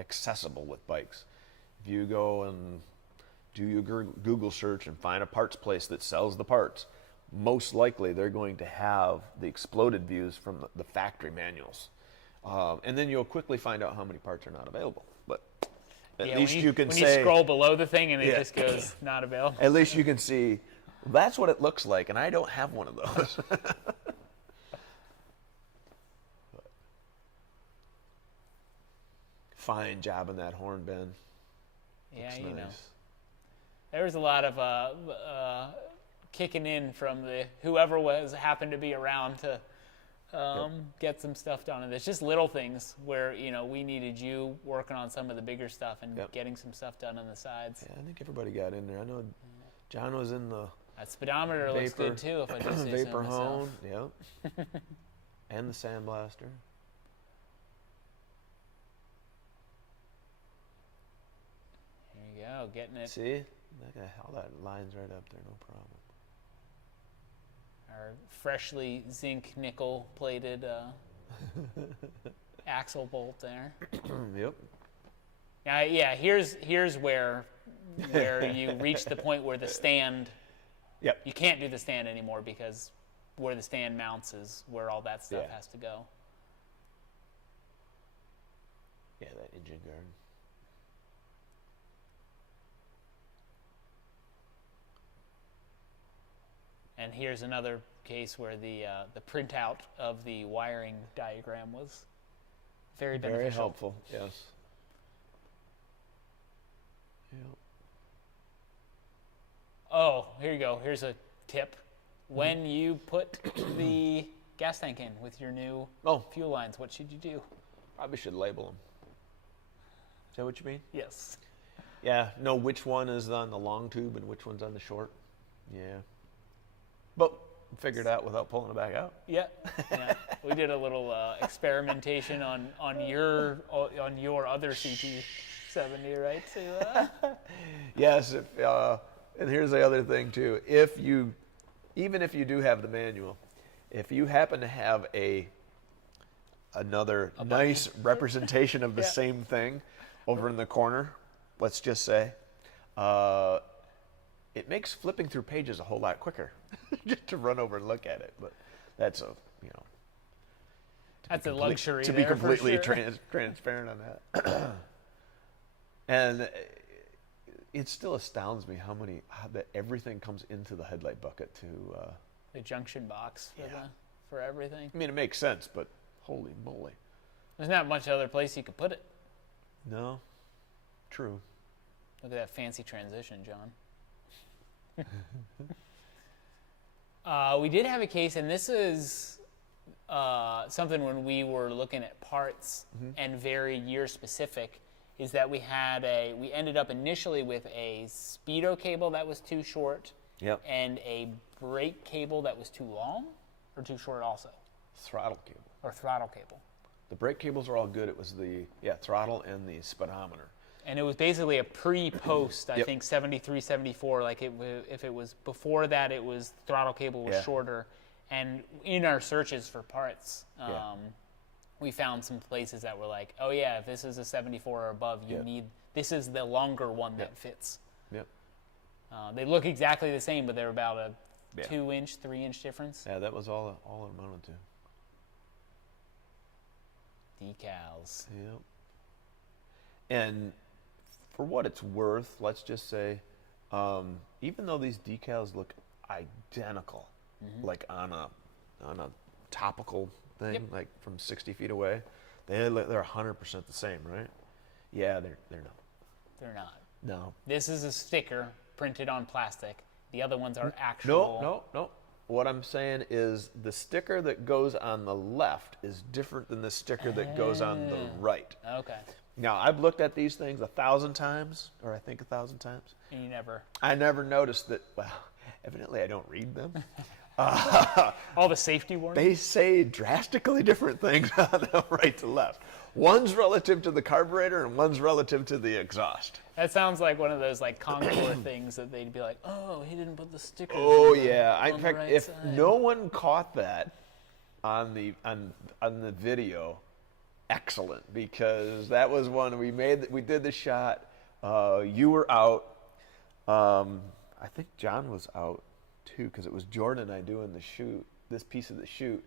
accessible with bikes. If you go and do your Google search and find a parts place that sells the parts, most likely they're going to have the exploded views from the factory manuals. And then you'll quickly find out how many parts are not available. But at least you can say... When you scroll below the thing and it just goes, not available. At least you can see, that's what it looks like, and I don't have one of those. Fine job on that horn, Ben. Yeah, Looks you nice. know. There was a lot of kicking in from whoever happened to be around to get some stuff done. And there's just little things where, you know, we needed you working on some of the bigger stuff and getting some stuff done on the sides. Yeah, I think everybody got in there. I know John was in the That speedometer looks good too, if I do say so vapor myself. hone, and the sandblaster. go, getting it. See? All that line's right up there, no problem. Our freshly zinc nickel plated axle bolt there. Yep. Yeah. Here's where you reach the point where the stand. Yep. You can't do the stand anymore because where the stand mounts is where all that stuff has to go. Yeah, that engine guard. And here's another case where the printout of the wiring diagram was very beneficial. Very helpful, yes. Yep. Oh, here you go. Here's a tip. When you put the gas tank in with your new fuel lines, what should you do? Probably should label them. Is that what you mean? Yes. Yeah, know which one is on the long tube and which one's on the short. Yeah. But figured out without pulling it back out. Yeah. We did a little experimentation on your other CT70, right? So, Yes, and here's the other thing too. Even if you do have the manual, if you happen to have another nice representation of the same thing over in the corner, let's just say, it makes flipping through pages a whole lot quicker just to run over and look at it. But that's that's a luxury to there, be completely for sure. transparent on that. And it still astounds me how that everything comes into the headlight bucket to the junction box for everything. I mean, it makes sense, but holy moly. There's not much other place you could put it. No. True. Look at that fancy transition, John. We did have a case, and this is something when we were looking at parts and very year specific, is that we ended up initially with a speedo cable that was too short and a brake cable that was too long or too short also. Throttle cable. Or throttle cable. The brake cables were all good. It was the throttle and the speedometer. And it was basically a pre-post, I think 73, 74. Like if it was before that, it was throttle cable was shorter. And in our searches for parts, we found some places that were like, oh yeah, if this is a 74 or above, this is the longer one that fits. Yep. They look exactly the same, but they're about a 2-inch, 3-inch difference. Yeah, that was all it amounted to. Decals. Yep. And for what it's worth, let's just say, even though these decals look identical, like on a topical thing, like from 60 feet away, they're 100% the same, right? Yeah, they're not. They're not. No. This is a sticker printed on plastic. The other ones are actual. No. What I'm saying is the sticker that goes on the left is different than the sticker that goes on the right. Okay. Now, I've looked at these things 1,000 times, or I think 1,000 times. And I never noticed that, well, evidently I don't read them. All the safety warnings? They say drastically different things on the right to left. One's relative to the carburetor and one's relative to the exhaust. That sounds like one of those like Concord things that they'd be like, oh, he didn't put the sticker. Oh yeah. In fact, right if side. no one caught that on the video, excellent, because that was one we did the shot. You were out. I think John was out too, because it was Jordan and I doing the shoot, this piece of the shoot,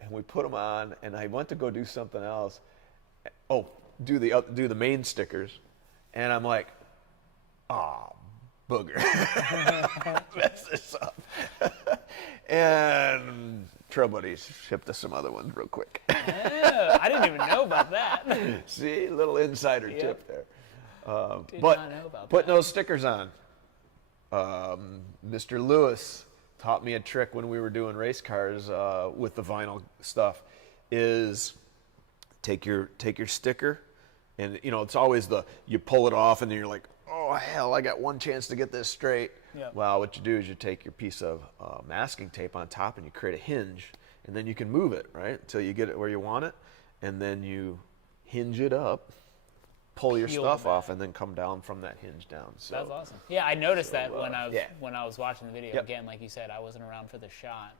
and we put them on, and I went to go do something else. Oh, do the main stickers, and I'm like, booger, mess this up. And Trail Buddies shipped us some other ones real quick. Yeah, I didn't even know about that. See, a little insider tip there. Did But not know about putting that. those stickers on, Mr. Lewis taught me a trick when we were doing race cars with the vinyl stuff. Is take your sticker, and it's always you pull it off, and then you're like, oh hell, I got one chance to get this straight. Yep. Well, what you do is you take your piece of masking tape on top, and you create a hinge, and then you can move it right until you get it where you want it, and then you hinge it up, pull your peel stuff back. off and then come down from that hinge down. So That's awesome. Yeah, I noticed that yeah. when I was watching the video. Yep. Again, like you said, I wasn't around for the shot.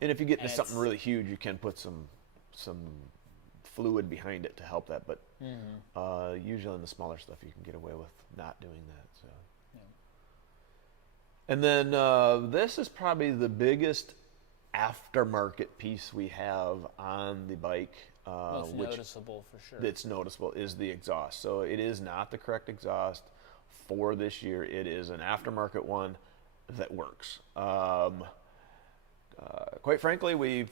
And if you get into And something it's- really huge, you can put some fluid behind it to help that. But usually in the smaller stuff, you can get away with not doing that. So. And then this is probably the biggest aftermarket piece we have on the bike. Most which noticeable for sure. that's noticeable is the exhaust. So it is not the correct exhaust for this year. It is an aftermarket one that works. Quite frankly, we've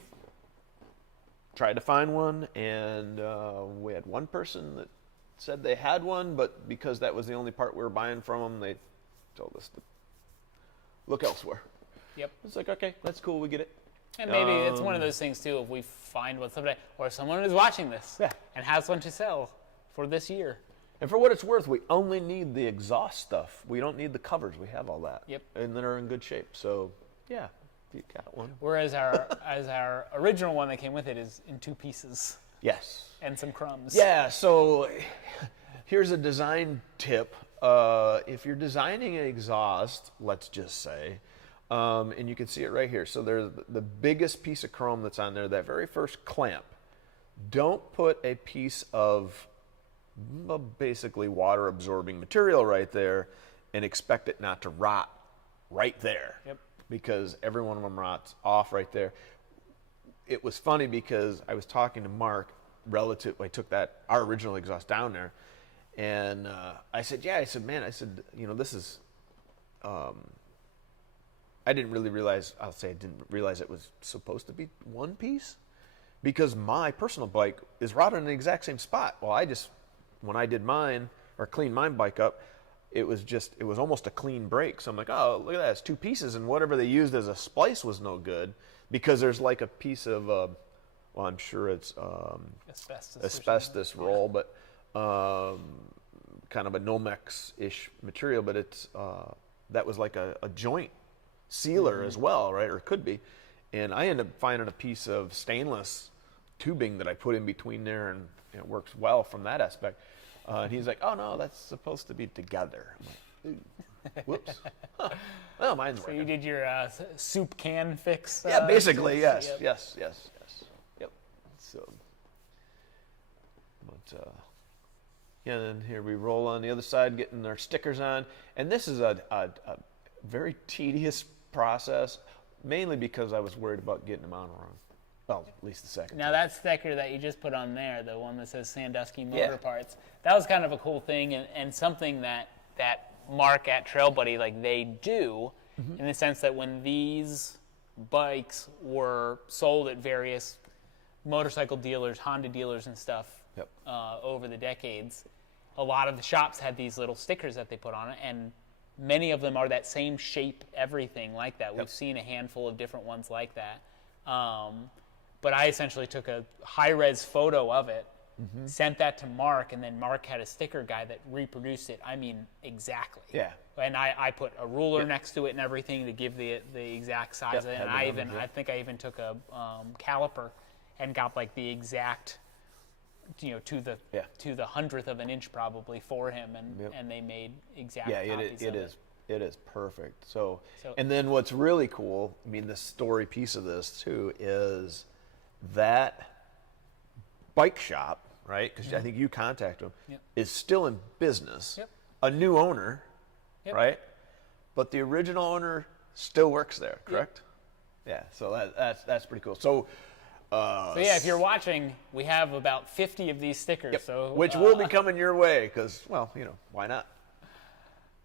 tried to find one, and we had one person that said they had one, but because that was the only part we were buying from them, they told us to look elsewhere. Yep. It's like, okay, that's cool, we get it. And maybe it's one of those things too. If we find one someday, or someone is watching this and has one to sell for this year. And for what it's worth, we only need the exhaust stuff. We don't need the covers. We have all that. Yep. And they're in good shape. So, yeah, if you got one. Whereas our original one that came with it is in 2 pieces Yes. and some crumbs. Yeah, so here's a design tip. If you're designing an exhaust, let's just say, and you can see it right here. So there's the biggest piece of chrome that's on there, that very first clamp. Don't put a piece of basically water absorbing material right there and expect it not to rot right there. Yep. Because every one of them rots off right there. It was funny because I was talking to Mark I took our original exhaust down there, and I said, man, this is, I didn't realize it was supposed to be one piece, because my personal bike is routed in the exact same spot. Well, when I did mine, or cleaned my bike up, it was almost a clean break. So I'm like, oh, look at that, it's 2 pieces, and whatever they used as a splice was no good, because there's like a piece of, well, I'm sure it's asbestos roll, but kind of a Nomex-ish material, but it's that was like a joint sealer as well, right? Or it could be. And I ended up finding a piece of stainless tubing that I put in between there, and it works well from that aspect. And he's like, oh no, that's supposed to be together. I'm like, ooh, whoops. Huh. Well, mine's So working. you did your soup can fix? Yeah, basically, yes, Yep. yes. Yep. So, but yeah, then here we roll on the other side, getting our stickers on, and this is a very tedious process, mainly because I was worried about getting them on wrong. Well, at least the second Now time. that sticker that you just put on there, the one that says Sandusky Motor Yeah. Parts, that was kind of a cool thing, and something that Mark at Trail Buddy, like, they do, in the sense that when these bikes were sold at various motorcycle dealers, Honda dealers and stuff, Yep. over the decades, a lot of the shops had these little stickers that they put on it, and many of them are that same shape, everything like that. We've seen a handful of different ones like that. But I essentially took a high-res photo of it, sent that to Mark, and then Mark had a sticker guy that reproduced it, exactly. Yeah. And I put a ruler next to it and everything to give the exact size of it. And had the numbers, I think I even took a caliper and got like the exact, to the 100th of an inch probably for him, and they made exact copies of it. It is perfect. So, and then what's really cool, the story piece of this too, is that bike shop, right? Because I think you contacted them, is still in business. Yep. A new owner, Yep. right? But the original owner still works there, correct? Yeah. So that's pretty cool. So yeah, if you're watching, we have about 50 of these stickers. Yep. So Which will be coming your way, because, well, why not?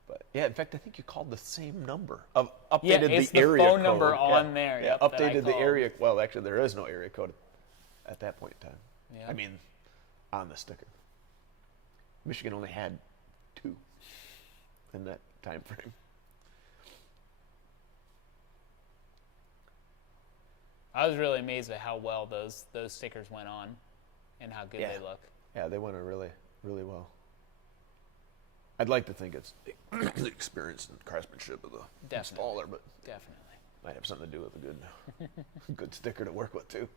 But yeah, in fact, I think you called the same number. Updated it's the area phone code. number on there. Yeah, Yep, that I updated the called. area. Well, actually, there is no area code at that point in time. Yeah. On the sticker. Michigan only had 2 in that time frame. I was really amazed at how well those stickers went on, and how good they look. Yeah, they went really, really well. I'd like to think it's the experience and craftsmanship of the installer, but Definitely. might have something to do with a good sticker to work with too.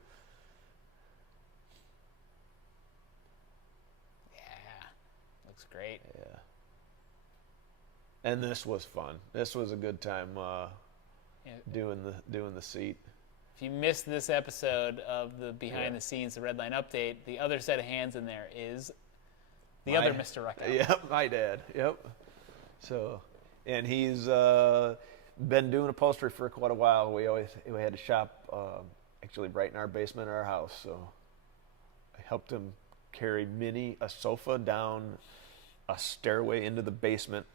great. Yeah. And this was fun. This was a good time doing the seat. If you missed this episode of the behind the scenes, the Redline update, the other set of hands in there is the other Mr. Ruckout. Yep, my dad. Yep. So, and he's been doing upholstery for quite a while. We had a shop actually right in our basement of our house. So I helped him carry a sofa down a stairway into the basement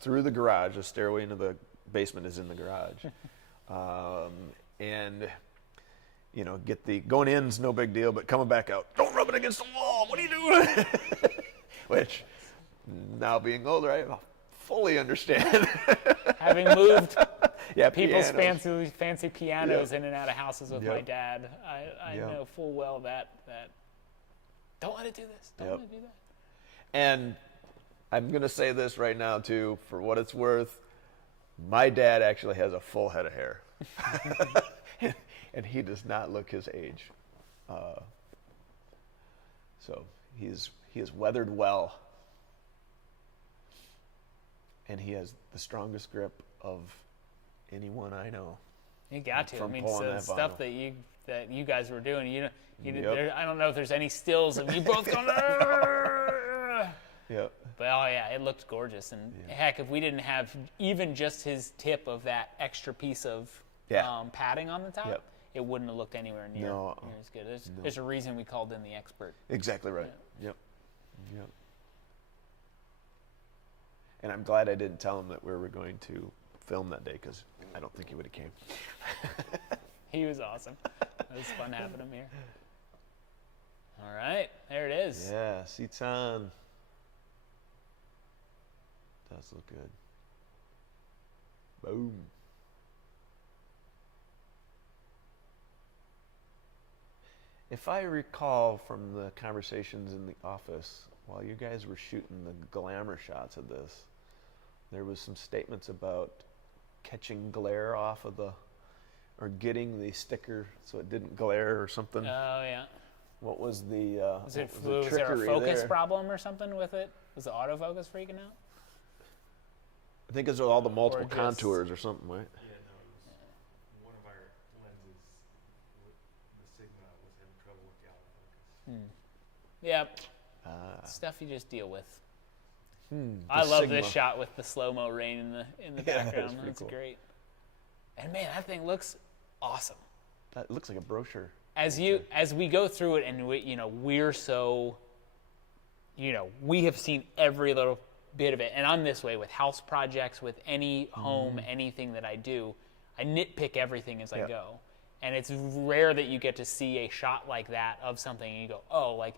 through the garage. The stairway into the basement is in the garage. And going in's no big deal, but coming back out, don't rub it against the wall. What are you doing? Which, now being older, I fully understand. Having moved people's pianos. fancy pianos in and out of houses with my dad, I know full well that don't let it do this. Don't let it do that. And I'm going to say this right now, too, for what it's worth. My dad actually has a full head of hair. And he does not look his age. So he has weathered well. And he has the strongest grip of anyone I know. You got to. I mean, so the stuff that you guys were doing, I don't know if there's any stills of you both going. Yep. But it looked gorgeous. And heck, if we didn't have even just his tip of that extra piece of padding on the top, it wouldn't have looked anywhere near as good. There's a reason we called in the expert. Exactly right. Yep. And I'm glad I didn't tell him that we were going to film that day, because I don't think he would have came. He was awesome. It was fun having him here. All right, there it is. Yeah, seats on. Does look good. Boom. If I recall from the conversations in the office, while you guys were shooting the glamour shots of this, there was some statements about catching glare off of or getting the sticker so it didn't glare or something. Oh, yeah. What was the was there a focus problem or something with it? Was the autofocus freaking out? I think it's all the multiple contours or something, right? Yeah, no, it was one of our lenses, the Sigma, was having trouble with the autofocus. Yep. Stuff you just deal with. I love this shot with the slow-mo rain in the background. That's cool. Great. And man, that thing looks awesome. That looks like a brochure. As we go through it, and we're so, we have seen every little bit of it. And I'm this way with house projects, with any home, anything that I do. I nitpick everything as I go. And it's rare that you get to see a shot like that of something and you go, oh, like,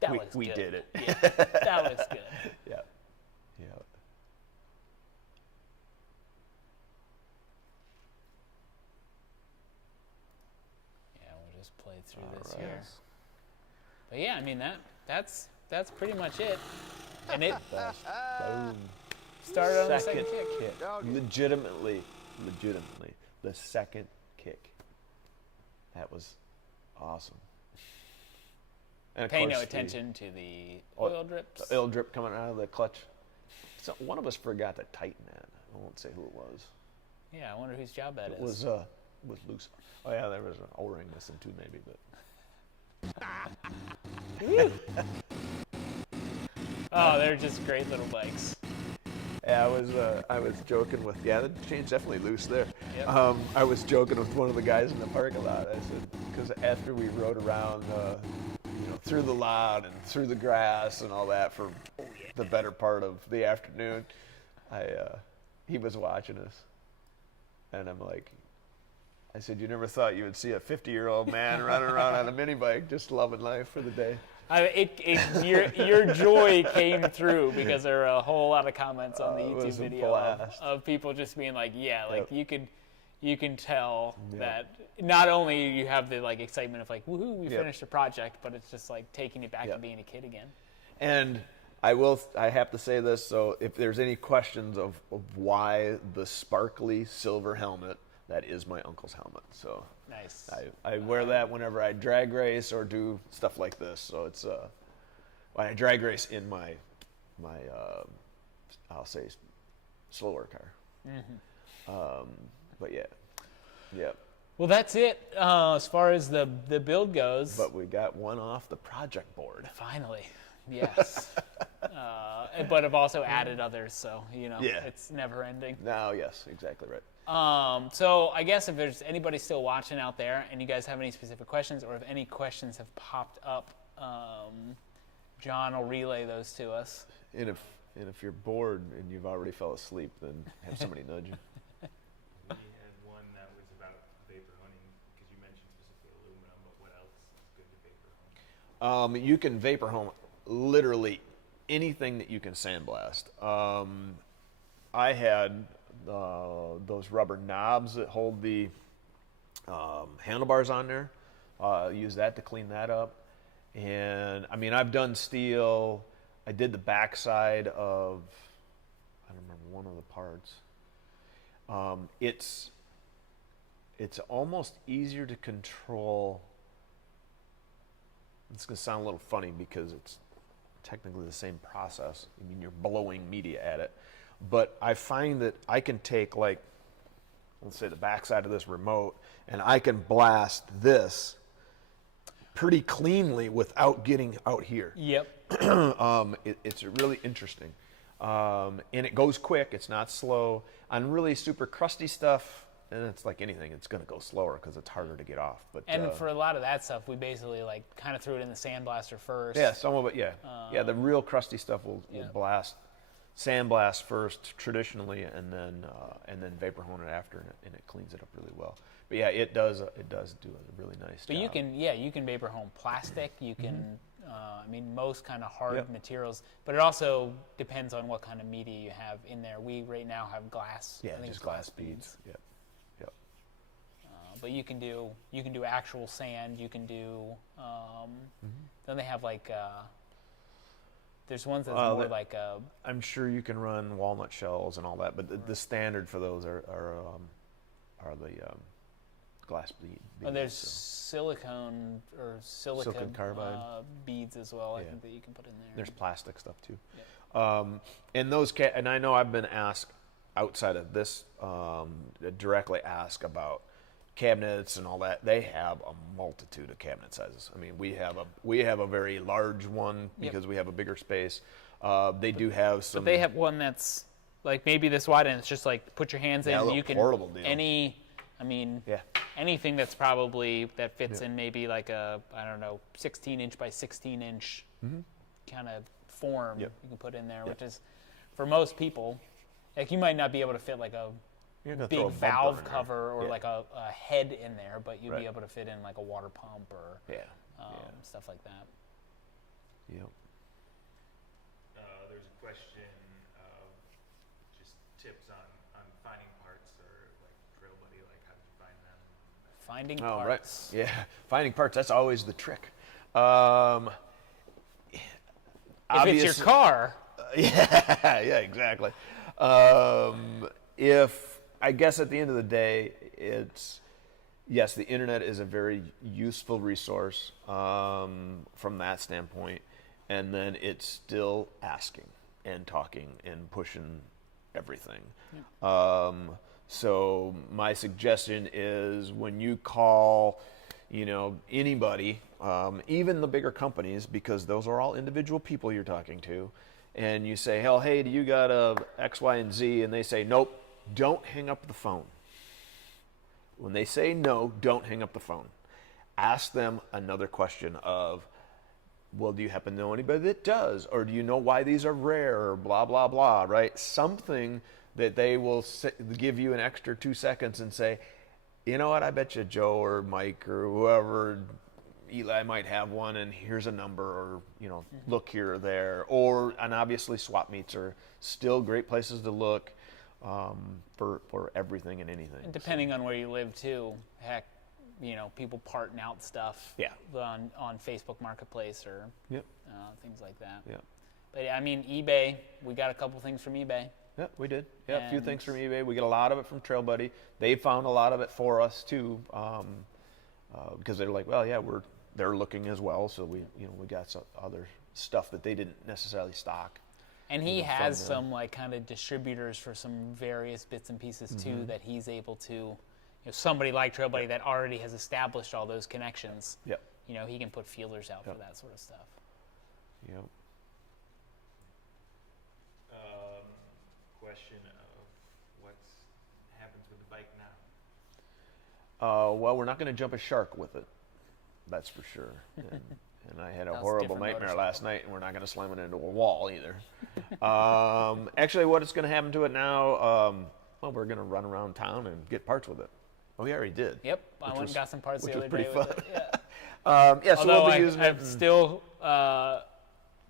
that looks good. We did it. Yeah, that looks good. Yeah. We'll just play through this here. But yeah, I mean that's pretty much it. And it Boom. started on the second kick. Legitimately, the second kick. That was awesome. And Pay no attention to the oil drips. The oil drip coming out of the clutch. So one of us forgot to tighten that. I won't say who it was. Yeah, I wonder whose job that It is. was loose. Oh yeah, there was an O-ring missing too, maybe. But oh, they're just great little bikes. yeah, I was joking with the chain's definitely loose there. Yep. I was joking with one of the guys in the parking lot. I said, because after we rode around, through the lot and through the grass and all that for the better part of the afternoon, he was watching us, and I'm like, I said, you never thought you would see a 50-year-old man running around on a mini bike just loving life for the day. Your joy came through because there were a whole lot of comments on the YouTube was a video blast. of people just being like, you can tell that not only you have the excitement of woohoo, we finished a project, but it's just taking it back to being a kid again. And I have to say this, so if there's any questions of why the sparkly silver helmet, that is my uncle's helmet. So nice. I wear that whenever I drag race or do stuff like this. So it's when I drag race in my I'll say slower car. But yeah. Well, that's it as far as the build goes. But we got one off the project board. Finally, yes. But I've also added others, so it's never ending. No, yes, exactly right. So I guess if there's anybody still watching out there, and you guys have any specific questions, or if any questions have popped up, John will relay those to us. And if you're bored and you've already fell asleep, then have somebody nudge you. We had one that was about vapor hunting, because you mentioned specifically aluminum, but what else is good to vapor hunt? You can vapor home literally anything that you can sandblast. I had those rubber knobs that hold the handlebars on there. Use that to clean that up. And I mean, I've done steel. I did the backside of, I don't remember one of the parts. It's almost easier to control. It's going to sound a little funny because it's technically the same process. I mean, you're blowing media at it. But I find that I can take, like, let's say the backside of this remote, and I can blast this pretty cleanly without getting out here. Yep. It's really interesting. And it goes quick. It's not slow. On really super crusty stuff, and it's like anything, it's going to go slower because it's harder to get off. And for a lot of that stuff, we basically kind of threw it in the sandblaster first. Yeah, some of it, yeah. The real crusty stuff will sandblast first traditionally, and then vapor hone it after, and it cleans it up really well. But yeah, it does do a really nice job. But you can vapor hone plastic. You can, I mean, most kind of hard materials. But it also depends on what kind of media you have in there. We right now have glass. Yeah, I think just it's glass beads. Yep. But you can do actual sand. You can do. Then they have there's ones that's more like a. I'm sure you can run walnut shells and all that, but the standard for those are the glass beads. There's silicone or silicon carbide beads as well. I think that you can put in there. There's plastic stuff too. And those and I know I've been asked outside of this directly asked about cabinets and all that. They have a multitude of cabinet sizes. I mean, we have a very large one because we have a bigger space. They do have some. But they have one that's like maybe this wide, and it's just like put your hands in. And you can portable deal. Anything that fits in maybe like a 16-inch by 16-inch kind of form you can put in there, which is for most people, like you might not be able to fit like a big valve cover or like a head in there, but you'd be able to fit in like a water pump or stuff like that. Yep. There's a question of just tips on finding parts, or like Trail Buddy, like how did you find them? Finding parts. Right. Yeah, finding parts. That's always the trick. If it's your car. Yeah, exactly. If I guess at the end of the day, yes, the internet is a very useful resource from that standpoint, and then it's still asking and talking and pushing everything. So my suggestion is when you call, anybody, even the bigger companies, because those are all individual people you're talking to, and you say, "Hell, hey, do you got a X, Y, and Z?" And they say, "Nope." Don't hang up the phone. When they say no, don't hang up the phone. Ask them another question of, well, do you happen to know anybody that does? Or do you know why these are rare? Or blah, blah, blah, right? Something that they will give you an extra 2 seconds and say, you know what, I bet you Joe or Mike or whoever, Eli might have one, and here's a number, or, look here or there. And obviously swap meets are still great places to look. For everything and anything. And depending on where you live too, heck, people parting out stuff on Facebook Marketplace or things like that. Yeah. But I mean, eBay, we got a couple things from eBay. Yeah, we did. Yeah, a few things from eBay. We get a lot of it from Trail Buddy. They found a lot of it for us too, because they're like, well, yeah, they're looking as well. So we got some other stuff that they didn't necessarily stock. And he you know, has from some like kind of distributors for some various bits and pieces too that he's able to, you know, somebody like Trail Buddy that already has established all those connections. Yep. You know, he can put feelers out for that sort of stuff. Yep. Question of what happens with the bike now? Well, we're not going to jump a shark with it. That's for sure. And I had a That was a horrible different nightmare motorcycle. last night, and we're not going to slam it into a wall either. Actually, what is going to happen to it now? Well, we're going to run around town and get parts with it. Oh, we already did. Yep, I went and got some parts the which other was pretty day fun. with it. Yeah. Yeah, so Although we'll be using it. I'm still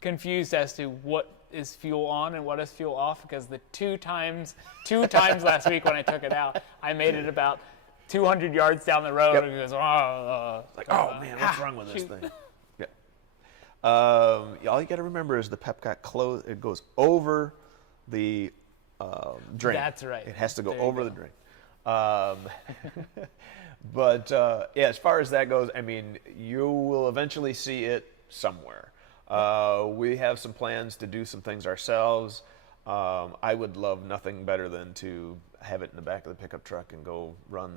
confused as to what is fuel on and what is fuel off, because the two times last week when I took it out, I made it about 200 yards down the road, and it goes, Like, oh man, what's wrong with this shoot. thing? Yeah. All you got to remember is the pep got closed. It goes over the drain. That's right. It has to go There you over go. the drain. But yeah, as far as that goes, I mean, you will eventually see it somewhere. We have some plans to do some things ourselves. I would love nothing better than to have it in the back of the pickup truck and go run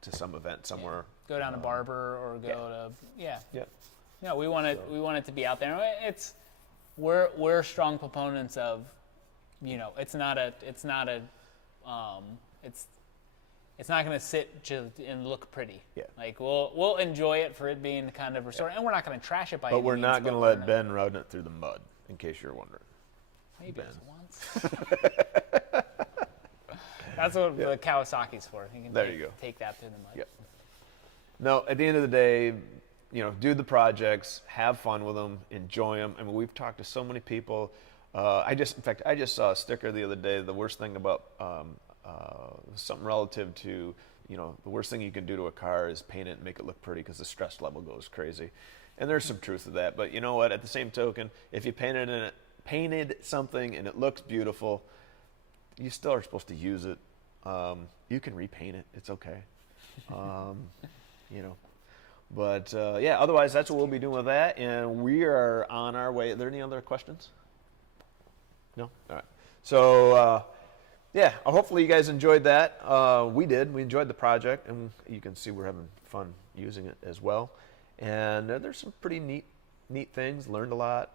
to some event somewhere. Go down to Barber or go to Yeah. No, we want it to be out there. We're strong proponents of, you know, it's not going to sit and look pretty. Yeah. Like we'll enjoy it for it being kind of restored, and we're not going to trash it by. But any we're means, not going to we're let Ben run it through the mud, in case you're wondering. Maybe it was once. That's what the Kawasaki's for. You can There you go. take that through the mud. Yep. No, at the end of the day, you know, do the projects, have fun with them, enjoy them. I mean, we've talked to so many people. I just saw a sticker the other day. The worst thing about something relative to, you know, the worst thing you can do to a car is paint it and make it look pretty, because the stress level goes crazy. And there's some truth to that. But you know what? At the same token, if you painted something and it looks beautiful, you still are supposed to use it. You can repaint it. It's okay. You know. But yeah, otherwise that's what we'll be doing with that. And we are on our way. Are there any other questions? No? All right. So yeah, hopefully you guys enjoyed that. We did. We enjoyed the project, and you can see we're having fun using it as well. And there's some pretty neat things. Learned a lot.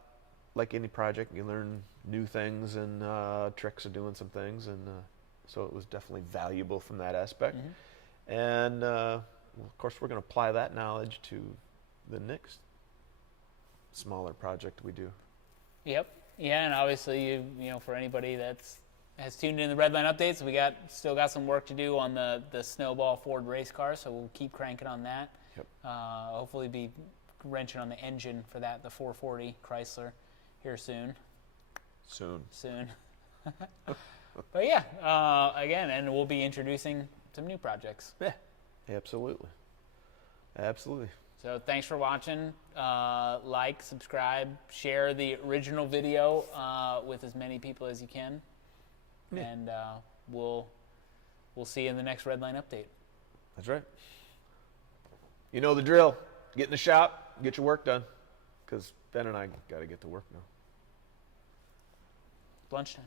Like any project, you learn new things and tricks of doing some things, and so it was definitely valuable from that aspect. Mm-hmm. And well, of course, we're going to apply that knowledge to the next smaller project we do. Yep. Yeah, and obviously, you know, for anybody has tuned in the Redline updates, we still got some work to do on the Snowball Ford race car, so we'll keep cranking on that. Yep. Hopefully, be wrenching on the engine for that, the 440 Chrysler, here soon. Soon. But yeah, again, and we'll be introducing some new projects. Yeah, absolutely. So thanks for watching. Like, subscribe, share the original video with as many people as you can. Yeah. And we'll see you in the next Redline update. That's right. You know the drill. Get in the shop, get your work done, because Ben and I got to get to work now. Lunchtime.